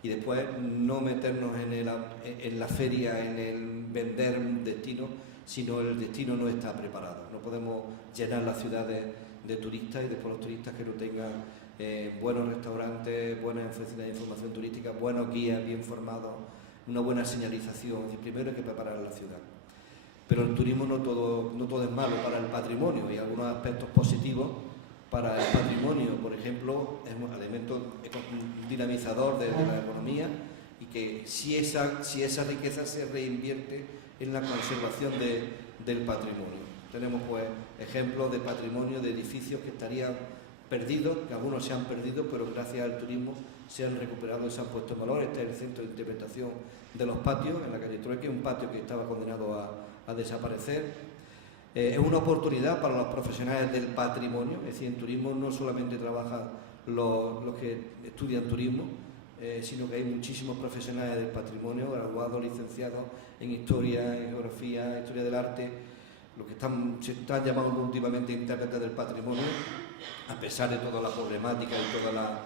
Y después no meternos en la feria, en el vender un destino, si el destino no está preparado. No podemos llenar las ciudades de turistas, y después los turistas que no tengan buenos restaurantes, buenas oficinas de información turística, buenos guías bien formados, una buena señalización. Y primero hay que preparar la ciudad. Pero el turismo no todo es malo para el patrimonio, y algunos aspectos positivos para el patrimonio. Por ejemplo, es un elemento dinamizador de la economía, y que si esa riqueza se reinvierte en la conservación del patrimonio. Tenemos pues ejemplos de patrimonio, de edificios que estarían perdidos, que algunos se han perdido, pero gracias al turismo se han recuperado y se han puesto en valor. Este es el centro de interpretación de los patios en la calle Trueque, un patio que estaba condenado a desaparecer. Es una oportunidad para los profesionales del patrimonio, es decir, en turismo no solamente trabajan los que estudian turismo, sino que hay muchísimos profesionales del patrimonio, graduados, licenciados en historia, en geografía, historia del arte, los que se están llamando últimamente intérpretes del patrimonio, a pesar de toda la problemática y toda la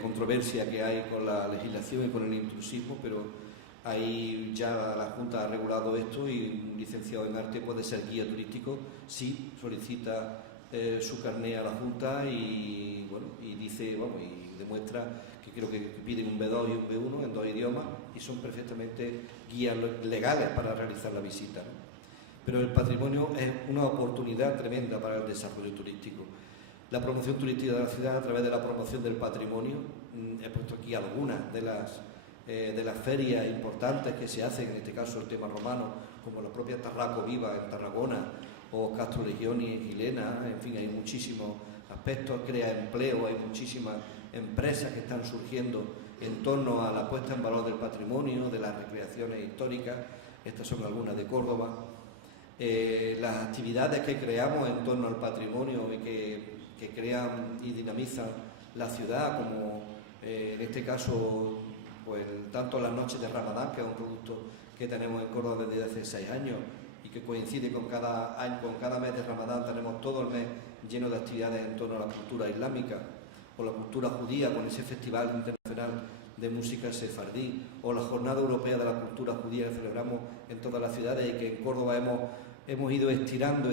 controversia que hay con la legislación y con el intrusismo, pero ahí ya la Junta ha regulado esto, y un licenciado en arte puede ser guía turístico si solicita su carné a la Junta y dice, y demuestra que creo que piden un B2 y un B1 en 2 idiomas, y son perfectamente guías legales para realizar la visita, ¿no? Pero el patrimonio es una oportunidad tremenda para el desarrollo turístico. La promoción turística de la ciudad a través de la promoción del patrimonio, he puesto aquí algunas de las ferias importantes que se hacen, en este caso el tema romano, como la propia Tarraco Viva en Tarragona, o Castro Legioni en Gilena. En fin, hay muchísimos aspectos, crea empleo, hay muchísimas empresas que están surgiendo en torno a la puesta en valor del patrimonio, de las recreaciones históricas. Estas son algunas de Córdoba. Las actividades que creamos en torno al patrimonio y que crean y dinamizan la ciudad, como en este caso pues tanto las noches de Ramadán, que es un producto que tenemos en Córdoba desde hace 6 años y que coincide con cada año, con cada mes de Ramadán. Tenemos todo el mes lleno de actividades en torno a la cultura islámica o la cultura judía, con ese Festival Internacional de Música Sefardí, o la Jornada Europea de la Cultura Judía que celebramos en todas las ciudades, y que en Córdoba hemos ido estirando,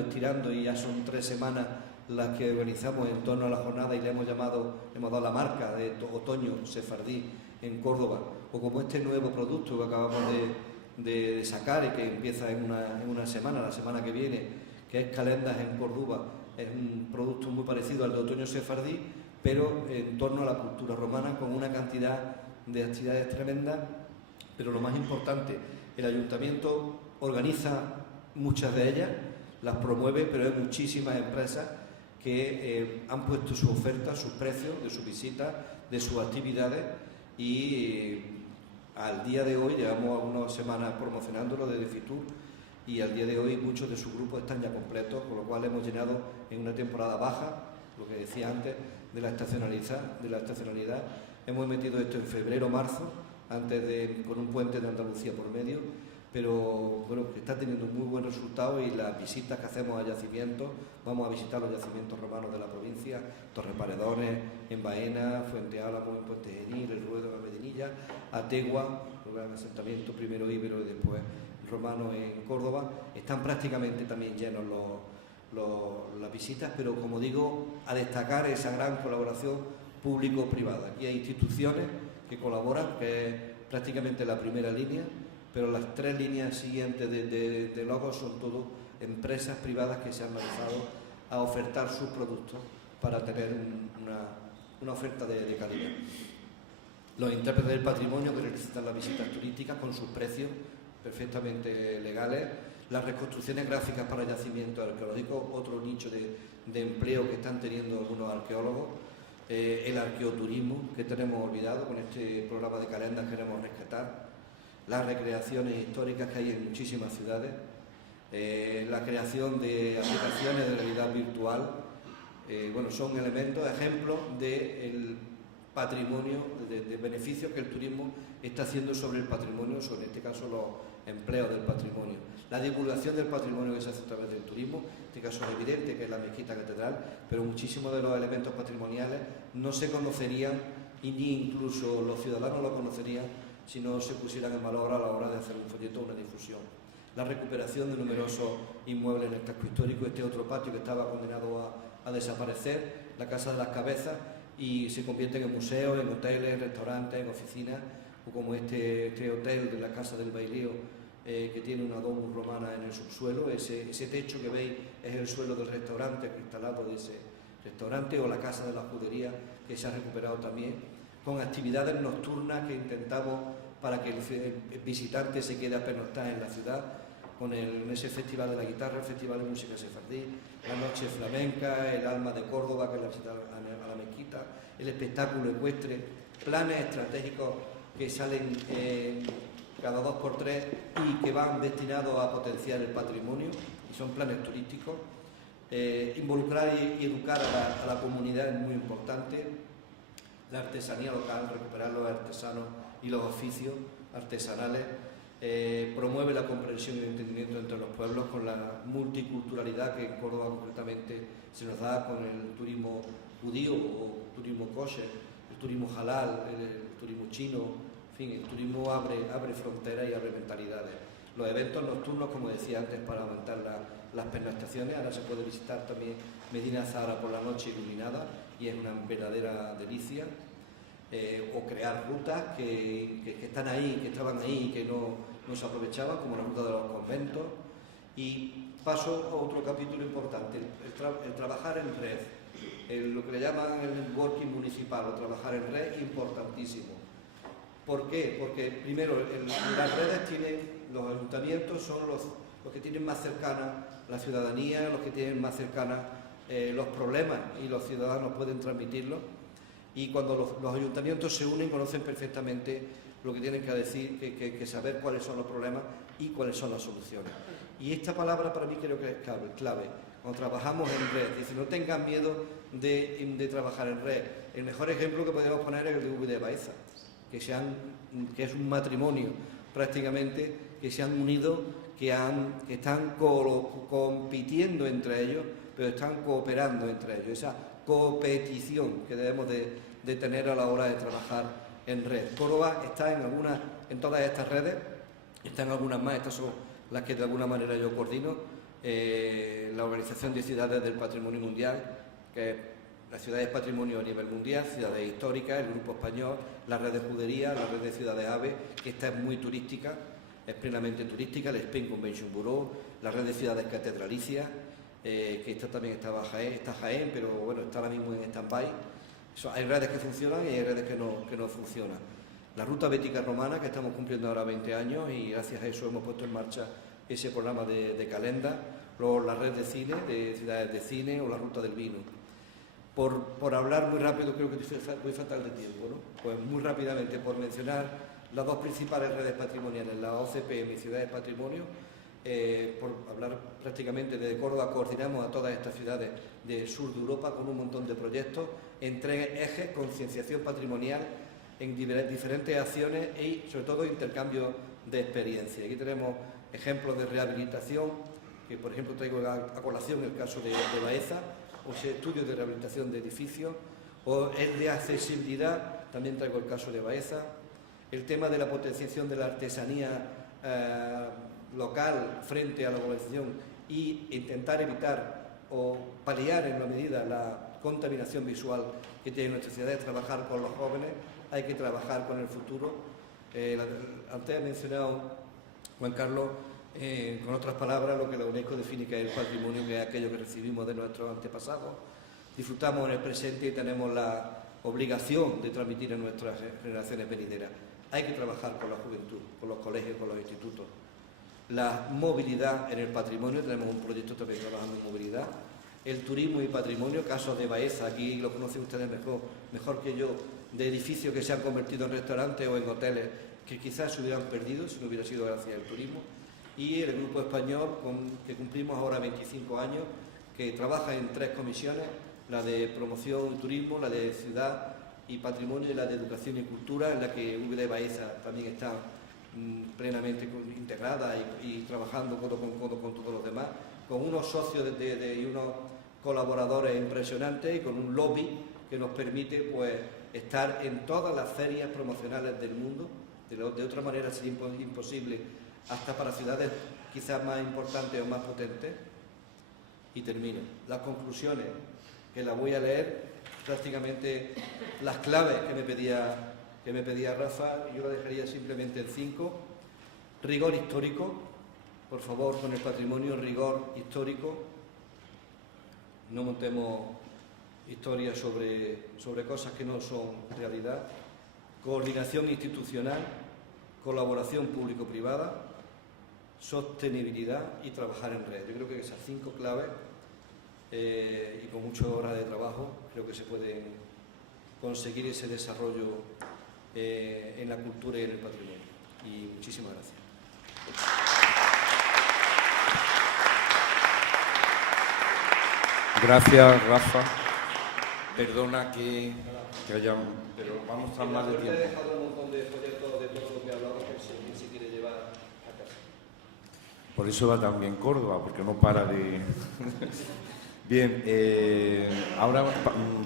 y ya son 3 semanas las que organizamos en torno a la jornada, y le hemos dado la marca de Otoño Sefardí en Córdoba, o como este nuevo producto que acabamos de sacar y que empieza en una semana, la semana que viene, que es Calendas en Córdoba. Es un producto muy parecido al de Otoño Sefardí, pero en torno a la cultura romana, con una cantidad de actividades tremendas. Pero lo más importante, el ayuntamiento organiza muchas de ellas, las promueve, pero hay muchísimas empresas que han puesto su oferta, sus precios de sus visitas, de sus actividades, y al día de hoy llevamos algunas semanas promocionándolo desde Fitur, y al día de hoy muchos de sus grupos están ya completos, con lo cual hemos llenado en una temporada baja, lo que decía antes, de la estacionalidad. Hemos metido esto en febrero, marzo, con un puente de Andalucía por medio, pero bueno, está teniendo un muy buen resultado, y las visitas que hacemos a yacimientos, vamos a visitar los yacimientos romanos de la provincia, Torreparedones en Baena, Fuente Álamo en Puente Genil, El Ruedo en Medinilla, Ategua, un asentamiento primero íbero y después romano en Córdoba. Están prácticamente también llenos las visitas, pero como digo, a destacar esa gran colaboración público-privada. Aquí hay instituciones que colaboran, que es prácticamente la primera línea, pero las 3 líneas siguientes de logos son todo empresas privadas que se han lanzado a ofertar sus productos para tener una oferta de calidad. Los intérpretes del patrimonio que realizan las visitas turísticas con sus precios perfectamente legales, las reconstrucciones gráficas para yacimientos arqueológicos, otro nicho de empleo que están teniendo algunos arqueólogos, el arqueoturismo que tenemos olvidado, con este programa de Calendas queremos rescatar, las recreaciones históricas que hay en muchísimas ciudades, la creación de aplicaciones de realidad virtual. Son elementos, ejemplos del patrimonio, de beneficios que el turismo está haciendo sobre el patrimonio, sobre en este caso los empleos del patrimonio. La divulgación del patrimonio que se hace a través del turismo, en este caso es evidente que es la mezquita catedral, pero muchísimos de los elementos patrimoniales no se conocerían, y ni incluso los ciudadanos lo conocerían si no se pusieran en valor a la hora de hacer un folleto o una difusión. La recuperación de numerosos inmuebles en el casco histórico, este otro patio que estaba condenado a desaparecer, la Casa de las Cabezas, y se convierten en museos, en hoteles, en restaurantes, en oficinas, o como este hotel de la Casa del Bailío, que tiene una domus romana en el subsuelo. Ese techo que veis es el suelo del restaurante, instalado de ese restaurante, o la Casa de la Judería, que se ha recuperado también, con actividades nocturnas que intentamos para que el visitante se quede a pernoctar en la ciudad, con ese Festival de la Guitarra, el Festival de Música Sefardí, la Noche Flamenca, el Alma de Córdoba, que es la visita a la mezquita, el espectáculo ecuestre, planes estratégicos que salen cada 2 por 3 y que van destinados a potenciar el patrimonio, y son planes turísticos. Involucrar y educar a la comunidad es muy importante. La artesanía local, recuperar los artesanos y los oficios artesanales, promueve la comprensión y el entendimiento entre los pueblos, con la multiculturalidad que en Córdoba concretamente se nos da, con el turismo judío o turismo kosher, el turismo halal, el turismo chino, en fin, el turismo abre fronteras y abre mentalidades. Los eventos nocturnos, como decía antes, para aumentar las pernoctaciones. Ahora se puede visitar también Medina Zahara por la noche iluminada y es una verdadera delicia. O crear rutas que están ahí, que estaban ahí y que no se aprovechaban, como la ruta de los conventos. Y paso a otro capítulo importante, el trabajar en red, lo que le llaman el networking municipal, o trabajar en red, importantísimo. ¿Por qué? Porque primero las redes los ayuntamientos son los que tienen más cercana la ciudadanía, los que tienen más cercana los problemas, y los ciudadanos pueden transmitirlos. Y cuando los ayuntamientos se unen, conocen perfectamente lo que tienen que decir, que saber cuáles son los problemas y cuáles son las soluciones. Y esta palabra para mí creo que es clave. Cuando trabajamos en red, dice, no tengan miedo de trabajar en red. El mejor ejemplo que podemos poner es el de UV de Baeza, que es un matrimonio prácticamente, que se han unido, que están compitiendo entre ellos, pero están cooperando entre ellos. Esa competición que debemos de tener a la hora de trabajar en red. Córdoba está en todas estas redes, están algunas más, estas son las que de alguna manera yo coordino. La Organización de Ciudades del Patrimonio Mundial, que es las ciudades patrimonio a nivel mundial, ciudades históricas, el Grupo Español, la red de Judería, la red de Ciudades AVE, que esta es muy turística, es plenamente turística, el Spain Convention Bureau, la red de ciudades catedralicias, que esta también está Jaén, pero bueno, está ahora mismo en stand-by. Hay redes que funcionan y hay redes que no funcionan. La Ruta Bética Romana, que estamos cumpliendo ahora 20 años, y gracias a eso hemos puesto en marcha ese programa de Calenda. Luego la red de cine, de ciudades de cine, o la Ruta del Vino. Por hablar muy rápido, creo que voy fatal de tiempo, ¿no? Pues muy rápidamente, por mencionar las dos principales redes patrimoniales, la OCPM y Ciudades Patrimonio. Por hablar prácticamente desde Córdoba, coordinamos a todas estas ciudades del sur de Europa con un montón de proyectos en 3 ejes: concienciación patrimonial, en diferentes acciones y sobre todo intercambio de experiencia. Aquí tenemos ejemplos de rehabilitación, que por ejemplo traigo a colación el caso de Baeza, o sea, estudios de rehabilitación de edificios, o el de accesibilidad, también traigo el caso de Baeza, el tema de la potenciación de la artesanía local frente a la globalización y intentar evitar o paliar en la medida la contaminación visual que tiene nuestra ciudad, es trabajar con los jóvenes, hay que trabajar con el futuro. Antes ha mencionado Juan Carlos, con otras palabras, lo que la UNESCO define que es el patrimonio, que es aquello que recibimos de nuestros antepasados. Disfrutamos en el presente y tenemos la obligación de transmitir a nuestras generaciones venideras. Hay que trabajar con la juventud, con los colegios, con los institutos. La movilidad en el patrimonio, tenemos un proyecto también trabajando en movilidad. El turismo y patrimonio, casos de Baeza, aquí lo conocen ustedes mejor que yo, de edificios que se han convertido en restaurantes o en hoteles que quizás se hubieran perdido si no hubiera sido gracias al turismo. Y el Grupo Español, que cumplimos ahora 25 años, que trabaja en 3 comisiones, la de promoción y turismo, la de ciudad y patrimonio y la de educación y cultura, en la que UV Baeza también está plenamente integrada y trabajando codo con todos los demás, con unos socios y unos colaboradores impresionantes y con un lobby que nos permite pues estar en todas las ferias promocionales del mundo. De otra manera sería imposible, hasta para ciudades quizás más importantes o más potentes. Y termino. Las conclusiones, que las voy a leer, prácticamente las claves que me pedía Rafa, yo las dejaría simplemente en 5. Rigor histórico, por favor, con el patrimonio, rigor histórico. No montemos historias sobre cosas que no son realidad. Coordinación institucional, colaboración público-privada, sostenibilidad y trabajar en red. Yo creo que esas 5 claves y con muchas horas de trabajo creo que se pueden conseguir ese desarrollo en la cultura y en el patrimonio. Y muchísimas gracias. Gracias, Rafa. Perdona que haya... pero vamos a estar más de tiempo. He dejado un montón de folletos de todo lo que he hablado que se quiere llevar a casa. Por eso va también Córdoba, porque no para de... Bien, ahora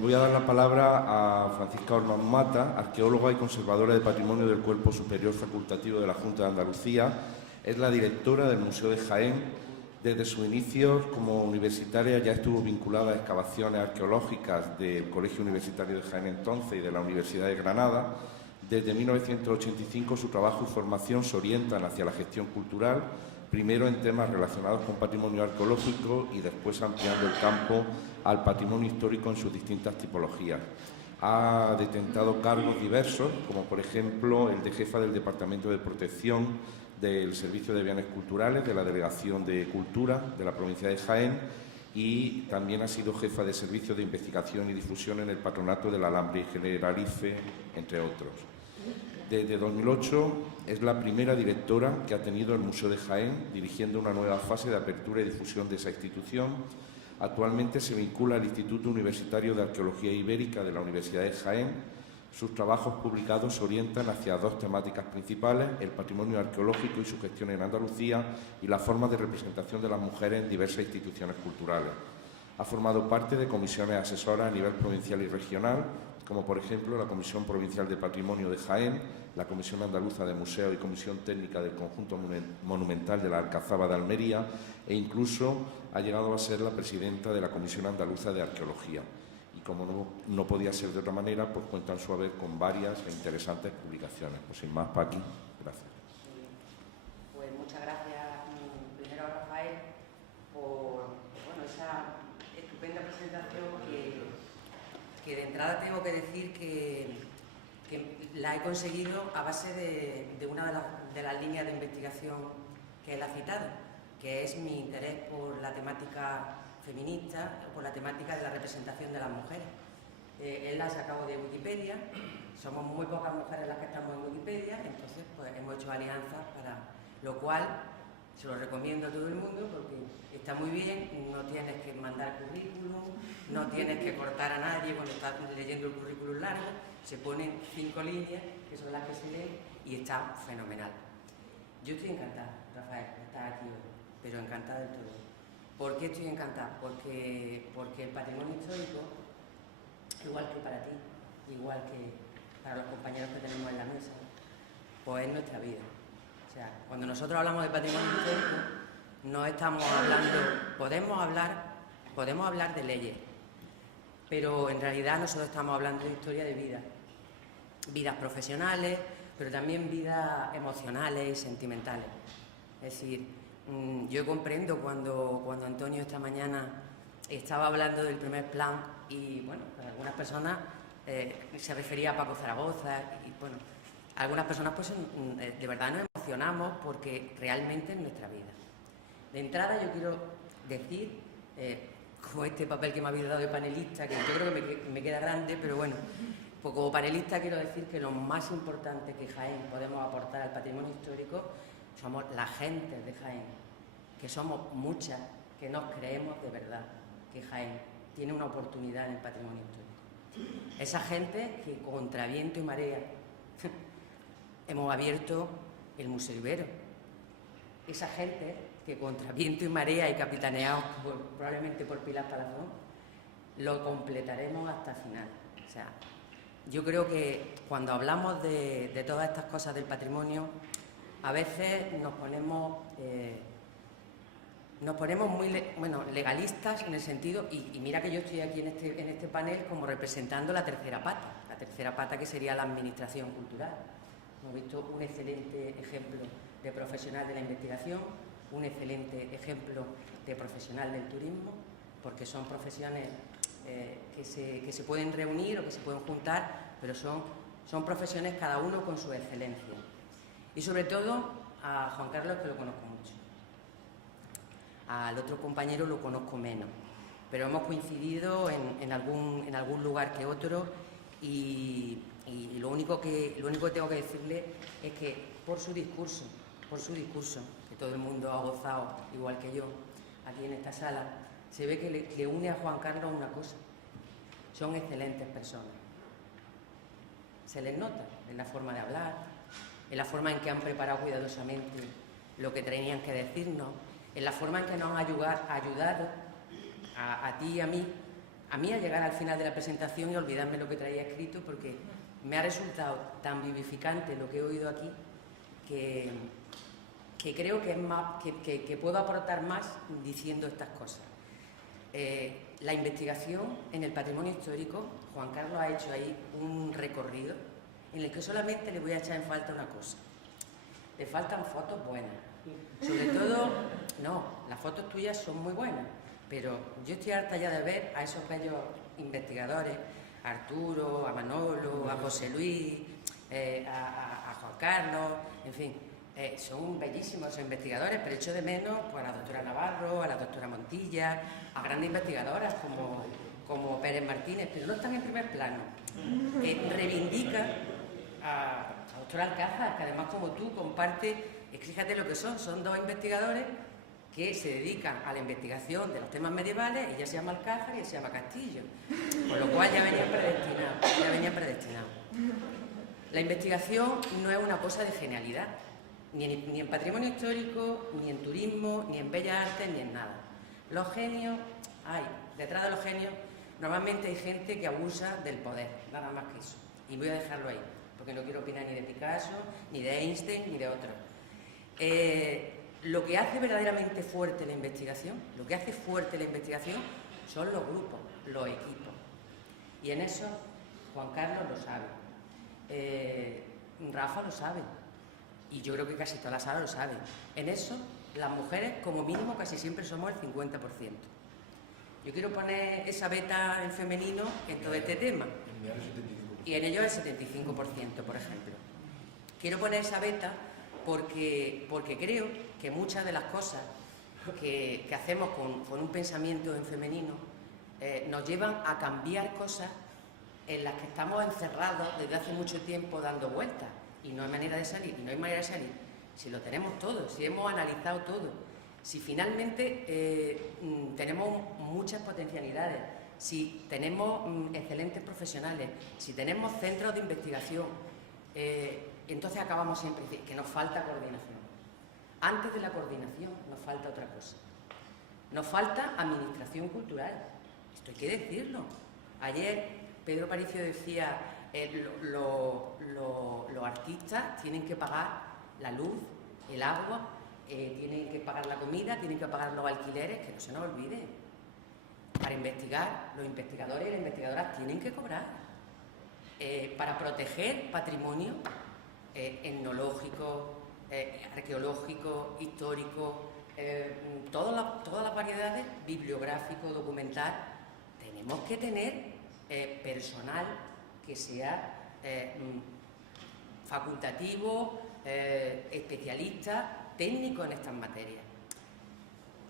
voy a dar la palabra a Francisca Orman Mata, arqueóloga y conservadora de patrimonio del Cuerpo Superior Facultativo de la Junta de Andalucía. Es la directora del Museo de Jaén. Desde sus inicios como universitaria ya estuvo vinculada a excavaciones arqueológicas del Colegio Universitario de Jaén entonces y de la Universidad de Granada. Desde 1985 su trabajo y formación se orientan hacia la gestión cultural, primero en temas relacionados con patrimonio arqueológico y después ampliando el campo al patrimonio histórico en sus distintas tipologías. Ha detentado cargos diversos, como por ejemplo el de jefa del Departamento de Protección del Servicio de Bienes Culturales de la Delegación de Cultura de la provincia de Jaén y también ha sido jefa de Servicio de Investigación y Difusión en el Patronato del Alambre y Generalife, entre otros. Desde 2008 es la primera directora que ha tenido el Museo de Jaén, dirigiendo una nueva fase de apertura y difusión de esa institución. Actualmente se vincula al Instituto Universitario de Arqueología Ibérica de la Universidad de Jaén. Sus trabajos publicados se orientan hacia 2 temáticas principales: el patrimonio arqueológico y su gestión en Andalucía y la forma de representación de las mujeres en diversas instituciones culturales. Ha formado parte de comisiones asesoras a nivel provincial y regional, como por ejemplo la Comisión Provincial de Patrimonio de Jaén, la Comisión Andaluza de Museos y Comisión Técnica del Conjunto Monumental de la Alcazaba de Almería, e incluso ha llegado a ser la presidenta de la Comisión Andaluza de Arqueología. Y como no podía ser de otra manera, pues cuentan su haber con varias e interesantes publicaciones. Pues sin más, Paqui, gracias. Pues muchas gracias primero a Rafael por esa estupenda presentación que de entrada tengo que decir que la he conseguido a base de una de las líneas de investigación que él ha citado, que es mi interés por la temática feminista, por la temática de la representación de las mujeres. Él la ha sacado de Wikipedia, somos muy pocas mujeres las que estamos en Wikipedia, entonces pues hemos hecho alianzas para lo cual se lo recomiendo a todo el mundo porque está muy bien, no tienes que mandar currículum, no tienes que cortar a nadie cuando estás leyendo el currículum largo, se ponen 5 líneas, que son las que se leen, y está fenomenal. Yo estoy encantada, Rafael, de estar aquí hoy, pero encantada del todo. ¿Por qué estoy encantada? Porque el patrimonio histórico, igual que para ti, igual que para los compañeros que tenemos en la mesa, pues es nuestra vida. O sea, cuando nosotros hablamos de patrimonio histórico, no estamos hablando, podemos hablar de leyes, pero en realidad nosotros estamos hablando de historia de vida, vidas profesionales, pero también vidas emocionales y sentimentales. Es decir, yo comprendo cuando Antonio esta mañana estaba hablando del primer plan y, bueno, para algunas personas se refería a Paco Zaragoza y, bueno, algunas personas pues de verdad nos emocionamos porque realmente es nuestra vida. De entrada yo quiero decir, con este papel que me habéis dado de panelista, que yo creo que me queda grande, pero bueno, pues como panelista quiero decir que lo más importante que Jaén podemos aportar al patrimonio histórico somos la gente de Jaén, que somos muchas, que nos creemos de verdad que Jaén tiene una oportunidad en el patrimonio histórico. Esa gente que contra viento y marea hemos abierto el Museo Ibero. Esa gente que contra viento y marea y capitaneados probablemente por Pilar Palazón, lo completaremos hasta el final. O sea, yo creo que cuando hablamos de todas estas cosas del patrimonio, a veces nos ponemos nos ponemos muy legalistas en el sentido, y mira que yo estoy aquí en este panel como representando la tercera pata que sería la administración cultural. Hemos visto un excelente ejemplo de profesional de la investigación, un excelente ejemplo de profesional del turismo, porque son profesiones que se pueden reunir o que se pueden juntar, pero son profesiones cada uno con su excelencia. Y sobre todo a Juan Carlos, que lo conozco mucho. Al otro compañero lo conozco menos, pero hemos coincidido en algún lugar que otro, y lo único que tengo que decirle es que por su discurso, que todo el mundo ha gozado igual que yo aquí en esta sala, se ve que le une a Juan Carlos una cosa: son excelentes personas. Se les nota en la forma de hablar, en la forma en que han preparado cuidadosamente lo que tenían que decirnos, en la forma en que nos han ayudado a ti y a mí a llegar al final de la presentación y olvidarme lo que traía escrito, porque me ha resultado tan vivificante lo que he oído aquí que creo que es más, que puedo aportar más diciendo estas cosas. La investigación en el patrimonio histórico, Juan Carlos ha hecho ahí un recorrido en el que solamente le voy a echar en falta una cosa: le faltan fotos buenas. Sobre todo, no, las fotos tuyas son muy buenas, pero yo estoy harta ya de ver a esos bellos investigadores, a Arturo, a Manolo, a José Luis, a Juan Carlos, en fin, son bellísimos esos investigadores, pero echo de menos pues, a la doctora Navarro, a la doctora Montilla, a grandes investigadoras como Pérez Martínez, pero no están en primer plano. Reivindica a la doctora Alcázar, que además como tú comparte. Fíjate lo que son dos investigadores que se dedican a la investigación de los temas medievales, ella se llama Alcázar y él se llama Castillo, con lo cual ya venían predestinados. La investigación no es una cosa de genialidad, ni en patrimonio histórico, ni en turismo, ni en bellas artes, ni en nada. Los genios, detrás de los genios normalmente hay gente que abusa del poder, nada más que eso. Y voy a dejarlo ahí, porque no quiero opinar ni de Picasso, ni de Einstein, ni de otros. Lo que hace verdaderamente fuerte la investigación, son los grupos, los equipos. Y en eso Juan Carlos lo sabe, Rafa lo sabe, y yo creo que casi toda la sala lo sabe. En eso las mujeres como mínimo casi siempre somos el 50%. Yo quiero poner esa beta en femenino en todo este tema. Y en ello el 75%, por ejemplo. Quiero poner esa beta porque creo que muchas de las cosas que hacemos con un pensamiento en femenino nos llevan a cambiar cosas en las que estamos encerrados desde hace mucho tiempo dando vueltas y no hay manera de salir, si lo tenemos todo, si hemos analizado todo, si finalmente tenemos muchas potencialidades, si tenemos excelentes profesionales, si tenemos centros de investigación, entonces acabamos siempre diciendo que nos falta coordinación. Antes de la coordinación nos falta otra cosa. Nos falta administración cultural. Esto hay que decirlo. Ayer Pedro Paricio decía los artistas tienen que pagar la luz, el agua, tienen que pagar la comida, tienen que pagar los alquileres, que no se nos olvide. Para investigar, los investigadores y las investigadoras tienen que cobrar. Para proteger patrimonio etnológico, arqueológico, histórico, todas las variedades, bibliográfico, documental, tenemos que tener personal que sea facultativo, especialista, técnico en estas materias.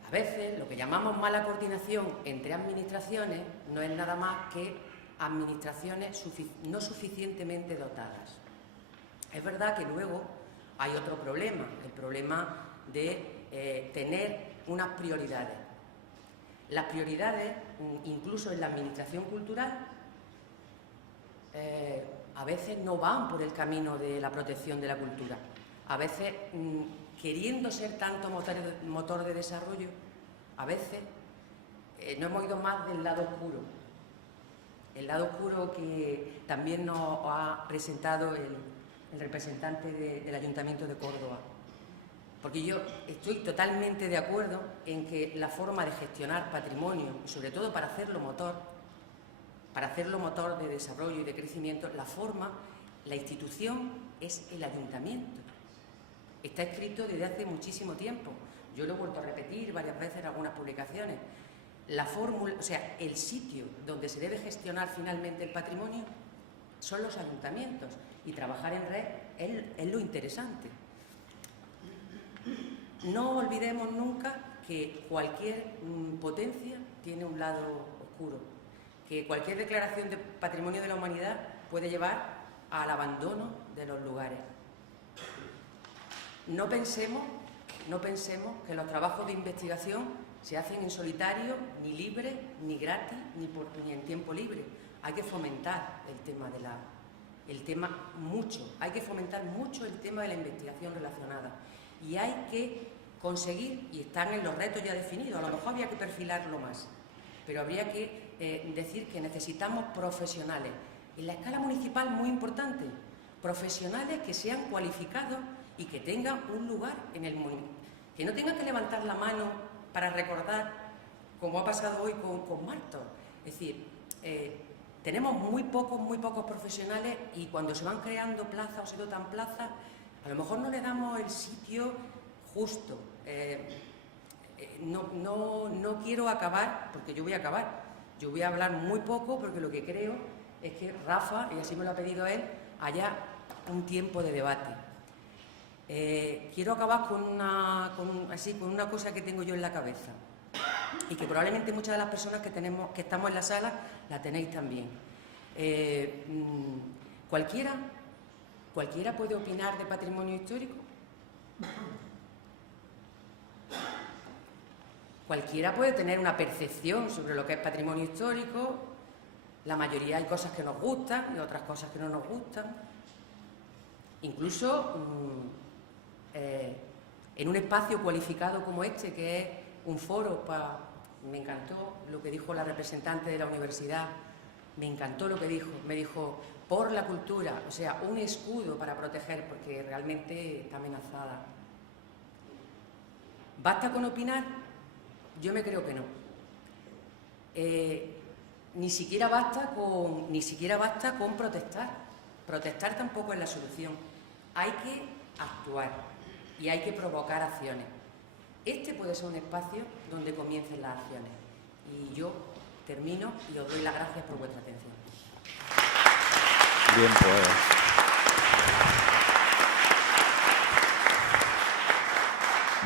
A veces lo que llamamos mala coordinación entre administraciones no es nada más que administraciones no suficientemente dotadas. Es verdad que luego hay otro problema, el problema de tener unas prioridades. Las prioridades, incluso en la administración cultural, a veces no van por el camino de la protección de la cultura. A veces, queriendo ser tanto motor de desarrollo, a veces no hemos ido más del lado oscuro. El lado oscuro que también nos ha presentado el representante del Ayuntamiento de Córdoba. Porque yo estoy totalmente de acuerdo en que la forma de gestionar patrimonio, y sobre todo para hacerlo motor de desarrollo y de crecimiento, la institución es el ayuntamiento. Está escrito desde hace muchísimo tiempo. Yo lo he vuelto a repetir varias veces en algunas publicaciones. La fórmula, o sea, el sitio donde se debe gestionar finalmente el patrimonio son los ayuntamientos, y trabajar en red es lo interesante. No olvidemos nunca que cualquier potencia tiene un lado oscuro, que cualquier declaración de patrimonio de la humanidad puede llevar al abandono de los lugares. No pensemos que los trabajos de investigación se hacen en solitario, ni libre, ni gratis, ni en tiempo libre. Hay que fomentar hay que fomentar mucho el tema de la investigación relacionada. Y hay que conseguir, y están en los retos ya definidos, a lo mejor habría que perfilarlo más, pero habría que decir que necesitamos profesionales. En la escala municipal, muy importante, profesionales que sean cualificados y que tengan un lugar en el municipio, que no tengan que levantar la mano para recordar, como ha pasado hoy con Marto. Es decir, tenemos muy pocos profesionales, y cuando se van creando plazas o se dotan plazas, a lo mejor no le damos el sitio justo. No quiero acabar, porque yo voy a acabar. Yo voy a hablar muy poco, porque lo que creo es que Rafa, y así me lo ha pedido él, haya un tiempo de debate. Quiero acabar con una cosa que tengo yo en la cabeza, y que probablemente muchas de las personas que estamos en la sala la tenéis también. ¿Cualquiera puede opinar de patrimonio histórico? Cualquiera puede tener una percepción sobre lo que es patrimonio histórico. La mayoría hay cosas que nos gustan y otras cosas que no nos gustan. Incluso en un espacio cualificado como este, que es un foro me encantó lo que dijo la representante de la universidad, me encantó lo que dijo, me dijo, por la cultura, o sea, un escudo para proteger, porque realmente está amenazada. ¿Basta con opinar? Yo me creo que no. Ni siquiera basta con protestar. Protestar tampoco es la solución. Hay que actuar y hay que provocar acciones. Este puede ser un espacio donde comiencen las acciones. Y yo termino y os doy las gracias por vuestra atención. Bien, pues.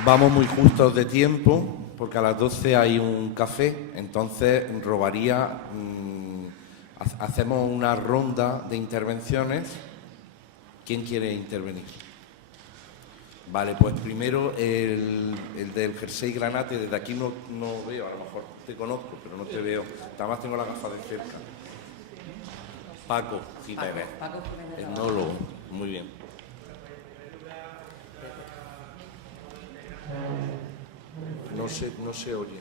Vamos muy justos de tiempo, porque a las 12 hay un café, entonces robaría, hacemos una ronda de intervenciones. ¿Quién quiere intervenir? Vale, pues primero el del jersey granate. Desde aquí no veo, a lo mejor te conozco, pero no te veo. Además tengo las gafas de cerca. Paco Jiménez, etnólogo. Muy bien. No se oye.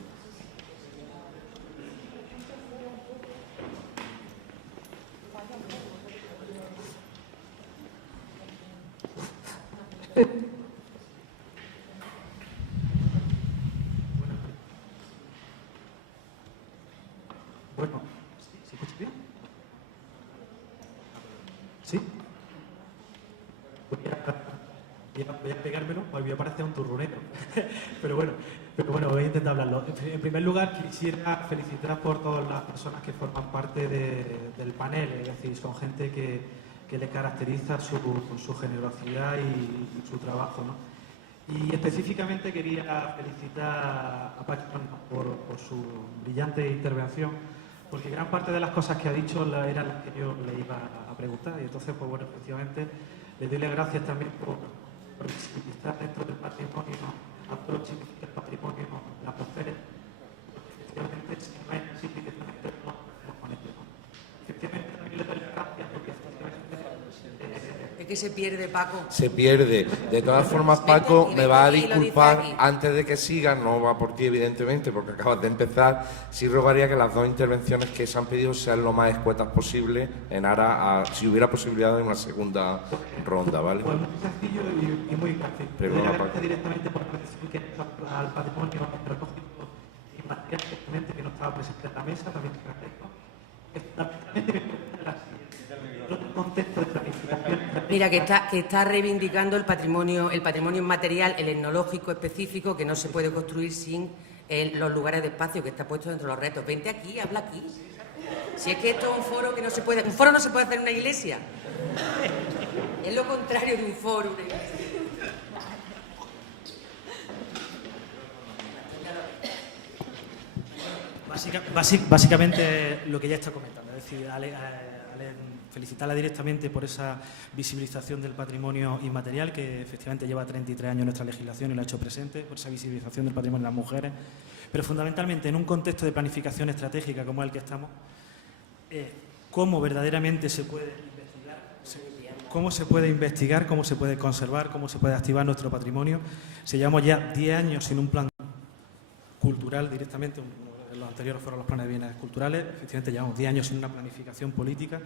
Bueno, ¿se escucha bien? ¿Sí? Voy a pegármelo, voy a parecer un turrunero. pero bueno, voy a intentar hablarlo. En primer lugar, quisiera felicitar por todas las personas que forman parte del panel, es decir, son gente que le caracteriza su generosidad y su trabajo, ¿no? Y específicamente quería felicitar a Pachi por su brillante intervención, porque gran parte de las cosas que ha dicho eran las que yo le iba a preguntar, y entonces, pues bueno, efectivamente, le doy las gracias también por visibilizar dentro del patrimonio a todo lo que significa el patrimonio, la mujeres, efectivamente, si no es así, directamente no con ello. Efectivamente, también le doy las gracias porque efectivamente... que se pierde, Paco? Se pierde. De todas formas, Paco, me va a disculpar antes de que sigan, no va por ti evidentemente, porque acabas de empezar. Sí rogaría que las dos intervenciones que se han pedido sean lo más escuetas posible, en aras a, si hubiera posibilidad de una segunda ronda, ¿vale? Pues muy sencillo y muy fácil. Perdona, Paco. Paco. Directamente por la que al patrimonio antropológico y material, que no estaba presente en la mesa, también te agradezco. Contexto de planificación. Mira, que está reivindicando el patrimonio inmaterial, el etnológico específico, que no se puede construir sin los lugares de espacio que está puesto dentro de los retos. Vente aquí, habla aquí. Si es que esto es un foro que no se puede... Un foro no se puede hacer en una iglesia. Es lo contrario de un foro, una iglesia. Básicamente lo que ya está comentando, es decir, felicitarla directamente por esa visibilización del patrimonio inmaterial, que efectivamente lleva 33 años en nuestra legislación y lo ha hecho presente, por esa visibilización del patrimonio de las mujeres, pero fundamentalmente en un contexto de planificación estratégica como el que estamos, cómo verdaderamente se puede investigar, cómo se puede conservar, cómo se puede activar nuestro patrimonio. Si llevamos ya 10 años sin un plan cultural directamente, los anteriores fueron los planes de bienes culturales, efectivamente llevamos 10 años sin una planificación política.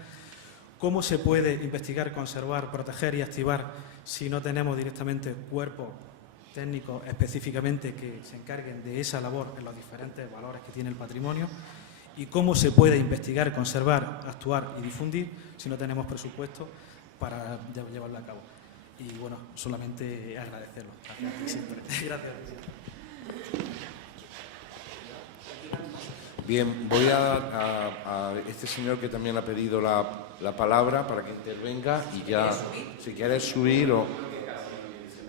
¿Cómo se puede investigar, conservar, proteger y activar si no tenemos directamente cuerpos técnicos específicamente que se encarguen de esa labor en los diferentes valores que tiene el patrimonio? ¿Y cómo se puede investigar, conservar, actuar y difundir si no tenemos presupuesto para llevarlo a cabo? Y bueno, solamente agradecerlo. Gracias. Bien, voy a este señor que también ha pedido la palabra para que intervenga y ya, si quieres subir o...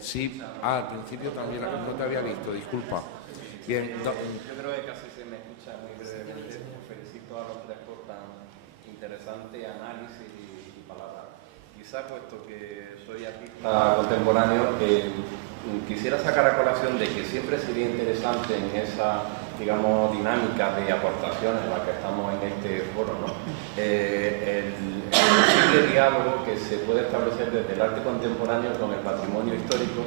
Sí, al principio también no te había visto, disculpa. Bien, yo creo que casi se me escucha muy brevemente. Felicito a los tres por tan interesante análisis y palabras. Quizá, puesto que soy artista contemporáneo, quisiera sacar a colación de que siempre sería interesante en esa, digamos, dinámica de aportaciones en la que estamos en este foro, ¿no? El posible diálogo que se puede establecer desde el arte contemporáneo con el patrimonio histórico,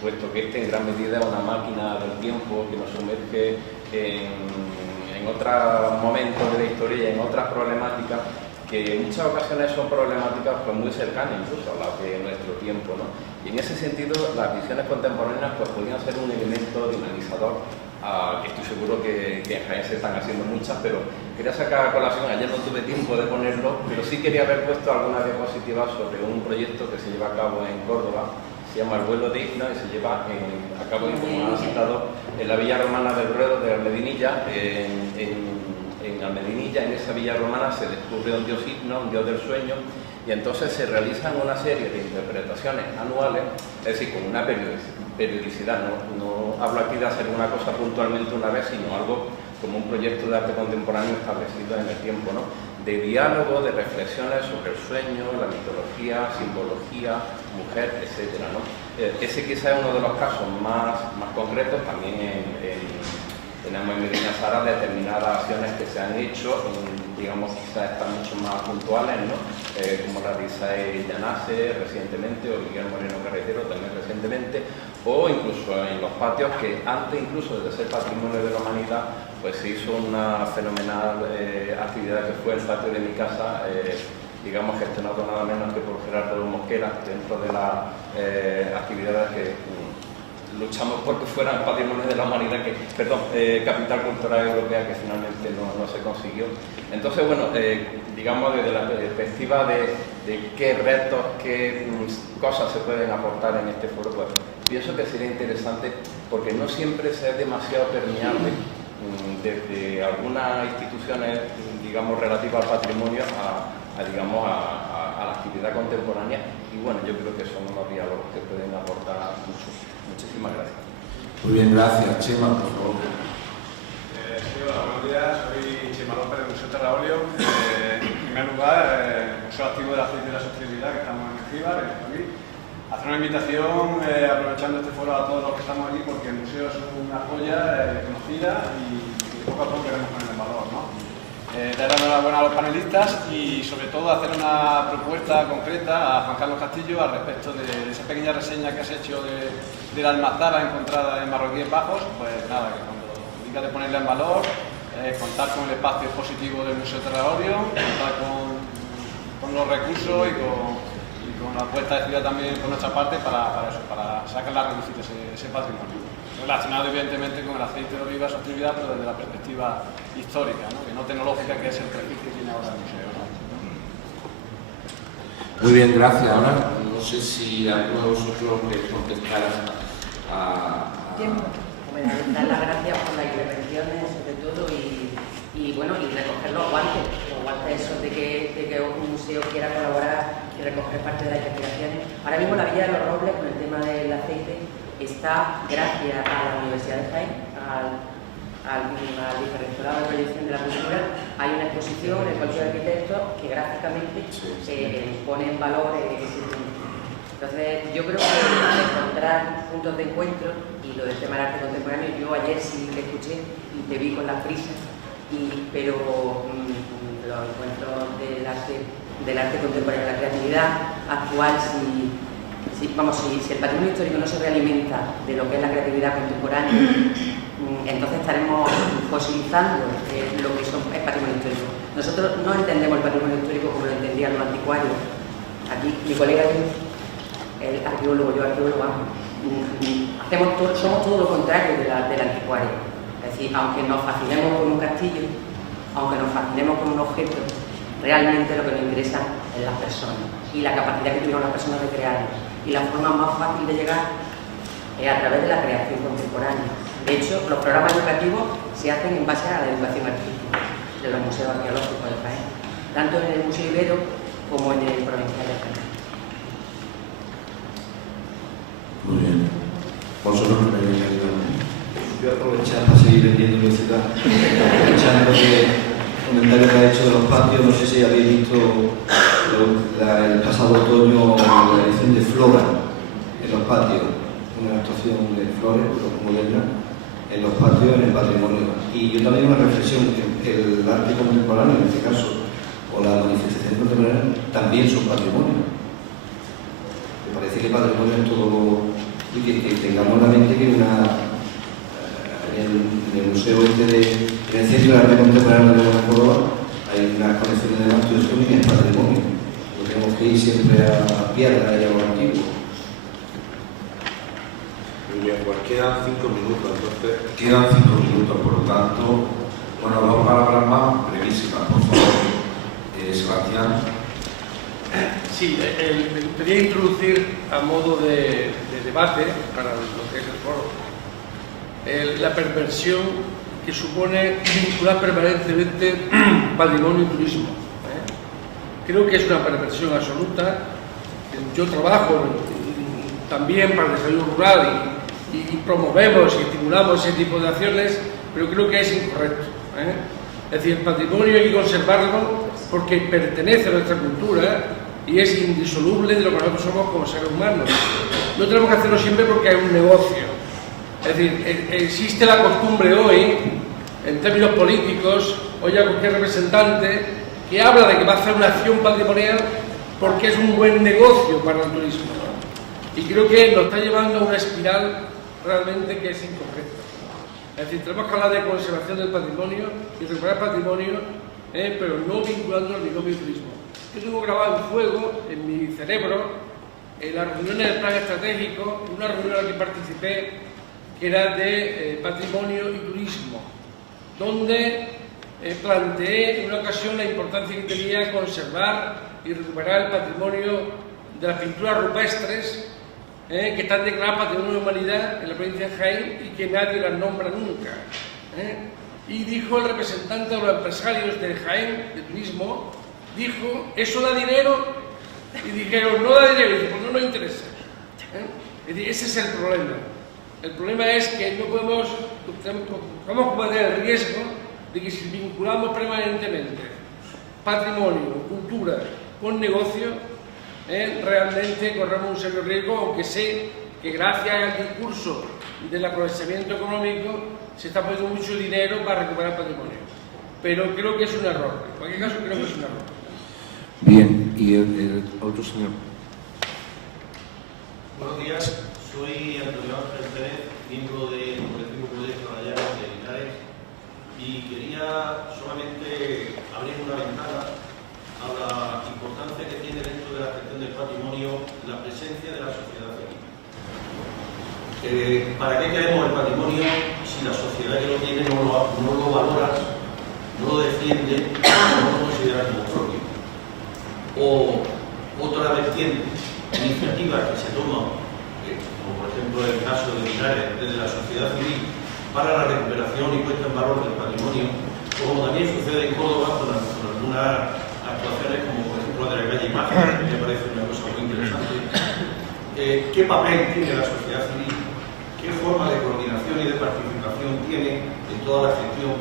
puesto que este en gran medida es una máquina del tiempo que nos sumerge en otros momentos de la historia y en otras problemáticas que en muchas ocasiones son problemáticas pues, muy cercanas incluso a las de nuestro tiempo, ¿no? Y en ese sentido las visiones contemporáneas pues, podrían ser un elemento dinamizador, que estoy seguro que en Jaén se están haciendo muchas, pero quería sacar a colación, ayer no tuve tiempo de ponerlo, pero sí quería haber puesto algunas diapositivas sobre un proyecto que se lleva a cabo en Córdoba, se llama El vuelo digno y se lleva a cabo, como han citado, en la Villa Romana del Ruedo de Almedinilla. En Almedinilla, en esa villa romana, se descubre un dios igno, un dios del sueño, y entonces se realizan una serie de interpretaciones anuales, es decir, con una periodicidad. No hablo aquí de hacer una cosa puntualmente una vez, sino algo como un proyecto de arte contemporáneo establecido en el tiempo, ¿no? De diálogo, de reflexiones sobre el sueño, la mitología, simbología, mujer, etcétera, ¿no? Ese quizá es uno de los casos más concretos, también tenemos en Medina Sara determinadas acciones que se han hecho, digamos, quizás están mucho más puntuales, ¿no? Como la de Isaí Llanace recientemente, o Miguel Moreno Carretero también recientemente, o incluso en los patios, que antes incluso de ser patrimonio de la humanidad, pues se hizo una fenomenal actividad que fue el patio de mi casa, digamos, gestionado nada menos que por Gerardo Mosquera, dentro de las actividades que luchamos porque fueran patrimonio de la humanidad, capital cultural europea, que finalmente no se consiguió. Entonces, bueno, digamos desde la perspectiva de qué retos, qué cosas se pueden aportar en este foro, pues pienso que sería interesante, porque no siempre se es demasiado permeable desde algunas instituciones, digamos, relativas al patrimonio a la actividad contemporánea, y bueno, yo creo que son unos diálogos que pueden aportar mucho. Muchísimas gracias. Muy bien, gracias. Chema, por favor. Hola, buenos días. Soy Chema López del Museo Terraolio. En primer lugar, soy activo de la Ciencia de la Sostenibilidad, que estamos en Estíbar, en Madrid. Hacer una invitación, aprovechando este foro a todos los que estamos aquí, porque el museo es una joya conocida y poco a poco queremos poner en valor, ¿no? dar la enhorabuena a los panelistas y sobre todo hacer una propuesta concreta a Juan Carlos Castillo al respecto de esa pequeña reseña que has hecho de la almazara encontrada en Marroquíes Bajos. Pues nada, que cuando diga de ponerla en valor, contar con el espacio expositivo del Museo Terrario, contar con los recursos y con la apuesta de ciudad también por nuestra parte para sacar la reducir ese patrimonio. Relacionado evidentemente con el aceite de oliva, sostenibilidad, pero desde la perspectiva histórica, ¿no? Que no tecnológica, que es el perfil que tiene ahora el museo, ¿no? Muy bien, gracias. Ahora no sé si alguno de vosotros queréis contestar a... Bueno, dar las gracias por las intervenciones, sobre todo, y bueno, y recoger los guantes esos de que un museo quiera colaborar y recoger parte de las investigaciones. Ahora mismo la Villa de los Robles, con el tema del aceite, está, gracias a la Universidad de Jaén, al Vicerrectorado de Proyección de la Cultura, hay una exposición en el Colegio de Arquitectos que gráficamente pone en valor ese punto. Entonces, yo creo que encontrar puntos de encuentro, y lo del tema del arte contemporáneo, yo ayer sí te escuché y te vi con las prisas, pero los encuentros del arte contemporáneo, la creatividad actual, si el patrimonio histórico no se realimenta de lo que es la creatividad contemporánea, entonces estaremos fosilizando lo que es patrimonio histórico. Nosotros no entendemos el patrimonio histórico como lo entendían los anticuarios. Aquí mi colega, el arqueólogo, yo arqueóloga, somos todo lo contrario del anticuario. Es decir, aunque nos fascinemos con un castillo, aunque nos fascinemos con un objeto, realmente lo que nos interesa es las personas y la capacidad que tuvieron las personas de crearlo. Y la forma más fácil de llegar es a través de la creación contemporánea. De hecho, los programas educativos se hacen en base a la educación artística de los museos arqueológicos del país, tanto en el Museo Ibero como en el Provincial de Jaén. Muy bien. ¿Vosotros no tenéis ayuda? Voy a aprovechar para seguir vendiendo mi ciudad. Aprovechando que el comentario que ha hecho de los patios, no sé si habéis visto el pasado otoño la edición de Flora en los patios, una actuación de flores moderna en los patios, en el patrimonio. Y yo también una reflexión, que el arte contemporáneo en este caso, o la manifestación contemporánea, también son patrimonio. Me parece que patrimonio es todo, y que tengamos en la mente que en el museo en el Centro de Arte Contemporáneo de la Córdoba hay unas colecciones de arte histórico que es patrimonio. No tenemos que ir siempre a piedra y a lo antiguo. Muy bien, pues quedan 5 minutos, por lo tanto, bueno, 2 palabras más brevísimas, por favor. Sebastián. Sí, me gustaría introducir a modo de debate para lo que es el foro la perversión que supone vincular permanentemente patrimonio y turismo. Creo que es una perversión absoluta. Yo trabajo también para el desarrollo rural y promovemos y estimulamos ese tipo de acciones, pero creo que es incorrecto. Es decir, el patrimonio hay que conservarlo porque pertenece a nuestra cultura y es indisoluble de lo que nosotros somos como seres humanos. No tenemos que hacerlo siempre porque hay un negocio. Es decir, existe la costumbre hoy, en términos políticos, oye a cualquier representante que habla de que va a hacer una acción patrimonial porque es un buen negocio para el turismo, ¿no? Y creo que nos está llevando a una espiral realmente que es incorrecta. Es decir, tenemos que hablar de conservación del patrimonio y recuperar patrimonio, pero no vinculando al binomio turismo. Yo tengo grabado en fuego en mi cerebro en las reuniones del plan estratégico, una reunión en la que participé que era de patrimonio y turismo, donde planteé en una ocasión la importancia que tenía conservar y recuperar el patrimonio de las pinturas rupestres que están declaradas Patrimonio de la Humanidad en la provincia de Jaén y que nadie las nombra nunca. Y dijo el representante de los empresarios de Jaén, de turismo, dijo, ¿eso da dinero? Y dijeron, no da dinero, y dijo, pues no nos interesa. Es decir, ese es el problema. El problema es que no podemos cometer el riesgo de que si vinculamos permanentemente patrimonio, cultura con negocio, realmente corremos un serio riesgo, aunque sé que gracias al discurso del aprovechamiento económico se está poniendo mucho dinero para recuperar patrimonio. pero creo que es un error. En cualquier caso, creo que es un error. Bien, y el otro señor. Buenos días, soy Antonio Ángel Pérez, miembro del colectivo Proyecto Magallanes de Linares, y quería solamente abrir una ventana a la importancia que tiene dentro de la gestión del patrimonio la presencia de la sociedad civil. ¿Para qué queremos el patrimonio si la sociedad que lo tiene no lo valora, no lo defiende, no lo considera como propio? O otra vertiente, iniciativas que se toman, como por ejemplo el caso de Linares, desde la sociedad civil para la recuperación y puesta en valor del patrimonio, o como también sucede en Córdoba con algunas actuaciones como por ejemplo de la calle Imágenes, que me parece una cosa muy interesante. ¿Qué papel tiene la sociedad civil? ¿Qué forma de coordinación y de participación tiene en toda la gestión?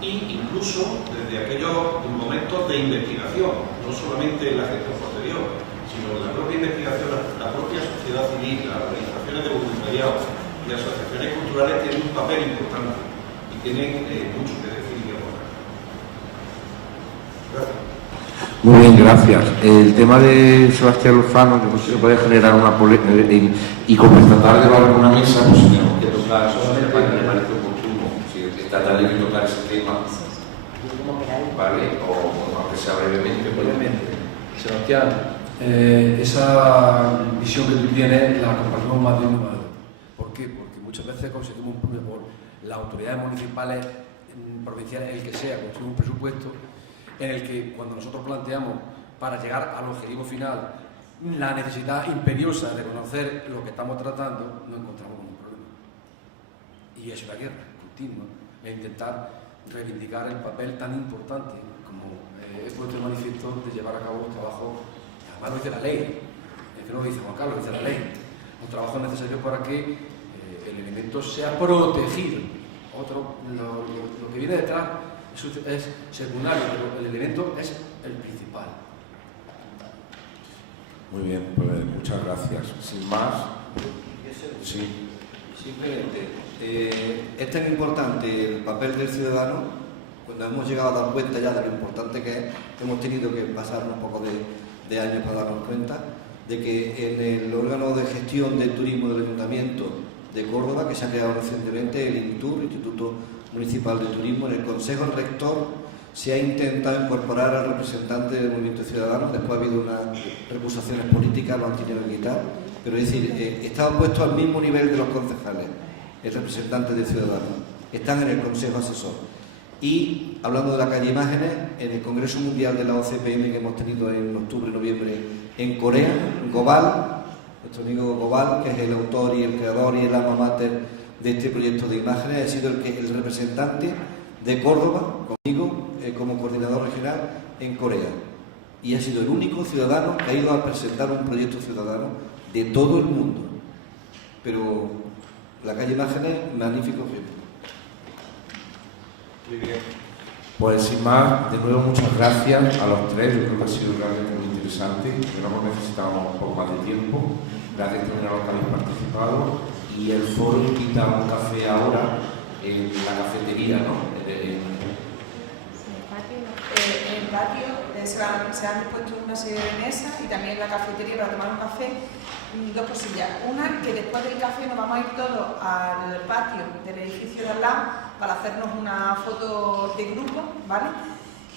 Y incluso desde aquellos momentos de investigación, no solamente en la gestión posterior, sino en la propia investigación, la propia sociedad civil, las organizaciones de voluntariado y asociaciones culturales tienen un papel importante y tienen mucho que decir y aportar. Gracias. Muy bien, gracias. El tema de Sebastián Lozano, que pues, puede generar una polémica y como tratar de llevar una mesa, pues tenemos que tocar solamente para que me parece oportuno. Si tratar de tocar ese tema, ¿vale? O aunque sea brevemente. Sebastián, esa visión que tú tienes la compartimos más de uno. ¿Por qué? Porque muchas veces conseguimos por las autoridades municipales, provinciales, el que sea, conseguimos un presupuesto en el que cuando nosotros planteamos para llegar al objetivo final la necesidad imperiosa de conocer lo que estamos tratando, nos encontramos con un problema. Y es una guerra continua e intentar reivindicar el papel tan importante como he puesto en manifiesto de llevar a cabo los trabajos, además lo dice la ley, es que no lo dice Juan Carlos, lo dice la ley, los trabajos necesarios para que el elemento sea protegido. Lo que viene detrás es secundario, pero el elemento es el principal. Muy bien, pues muchas gracias. Sin más, sí. Simplemente, es tan importante el papel del ciudadano, cuando hemos llegado a dar cuenta ya de lo importante que es, hemos tenido que pasar un poco de años para darnos cuenta de que en el órgano de gestión del turismo del Ayuntamiento de Córdoba, que se ha creado recientemente, el INTUR, Instituto Municipal de Turismo, en el Consejo Rector se ha intentado incorporar al representante del movimiento ciudadano. Después ha habido unas recusaciones políticas, lo han tenido que quitar, pero es decir, estaba puesto al mismo nivel de los concejales, el representante del ciudadano, están en el Consejo Asesor. Y hablando de la calle Imágenes, en el Congreso Mundial de la OCPM que hemos tenido en octubre y noviembre en Corea, Gobal, nuestro amigo Gobal, que es el autor y el creador y el alma mater de este proyecto de imágenes, ha sido el representante de Córdoba, conmigo, como coordinador regional en Corea. Y ha sido el único ciudadano que ha ido a presentar un proyecto ciudadano de todo el mundo. Pero la calle Imágenes, magnífico ejemplo. Muy bien. Pues sin más, de nuevo muchas gracias a los tres, yo creo que ha sido realmente muy interesante, que no hemos necesitado un poco más de tiempo. Gracias también a los que habéis participado. Y el foro invita a un café ahora en la cafetería, ¿no? En el patio se han dispuesto una serie de mesas y también en la cafetería para tomar un café. Dos cosillas. Una, que después del café nos vamos a ir todos al patio del edificio de al lado para hacernos una foto de grupo, ¿vale?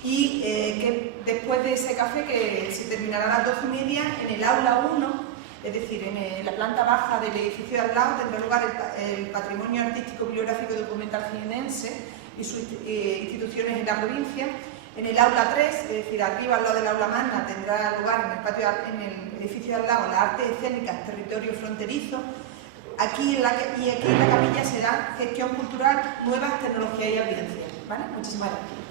Y que después de ese café, que se terminará a las 12:30, en el aula 1, es decir, en la planta baja del edificio de al lado, tendrá lugar el patrimonio artístico, bibliográfico y documental jienense y sus instituciones en la provincia. En el aula 3, es decir, arriba al lado del aula magna, tendrá lugar en el patio, en el edificio de al lado, las artes escénicas, territorio fronterizo. Aquí en la capilla será gestión cultural, nuevas tecnologías y audiencias. ¿Vale? Muchísimas gracias.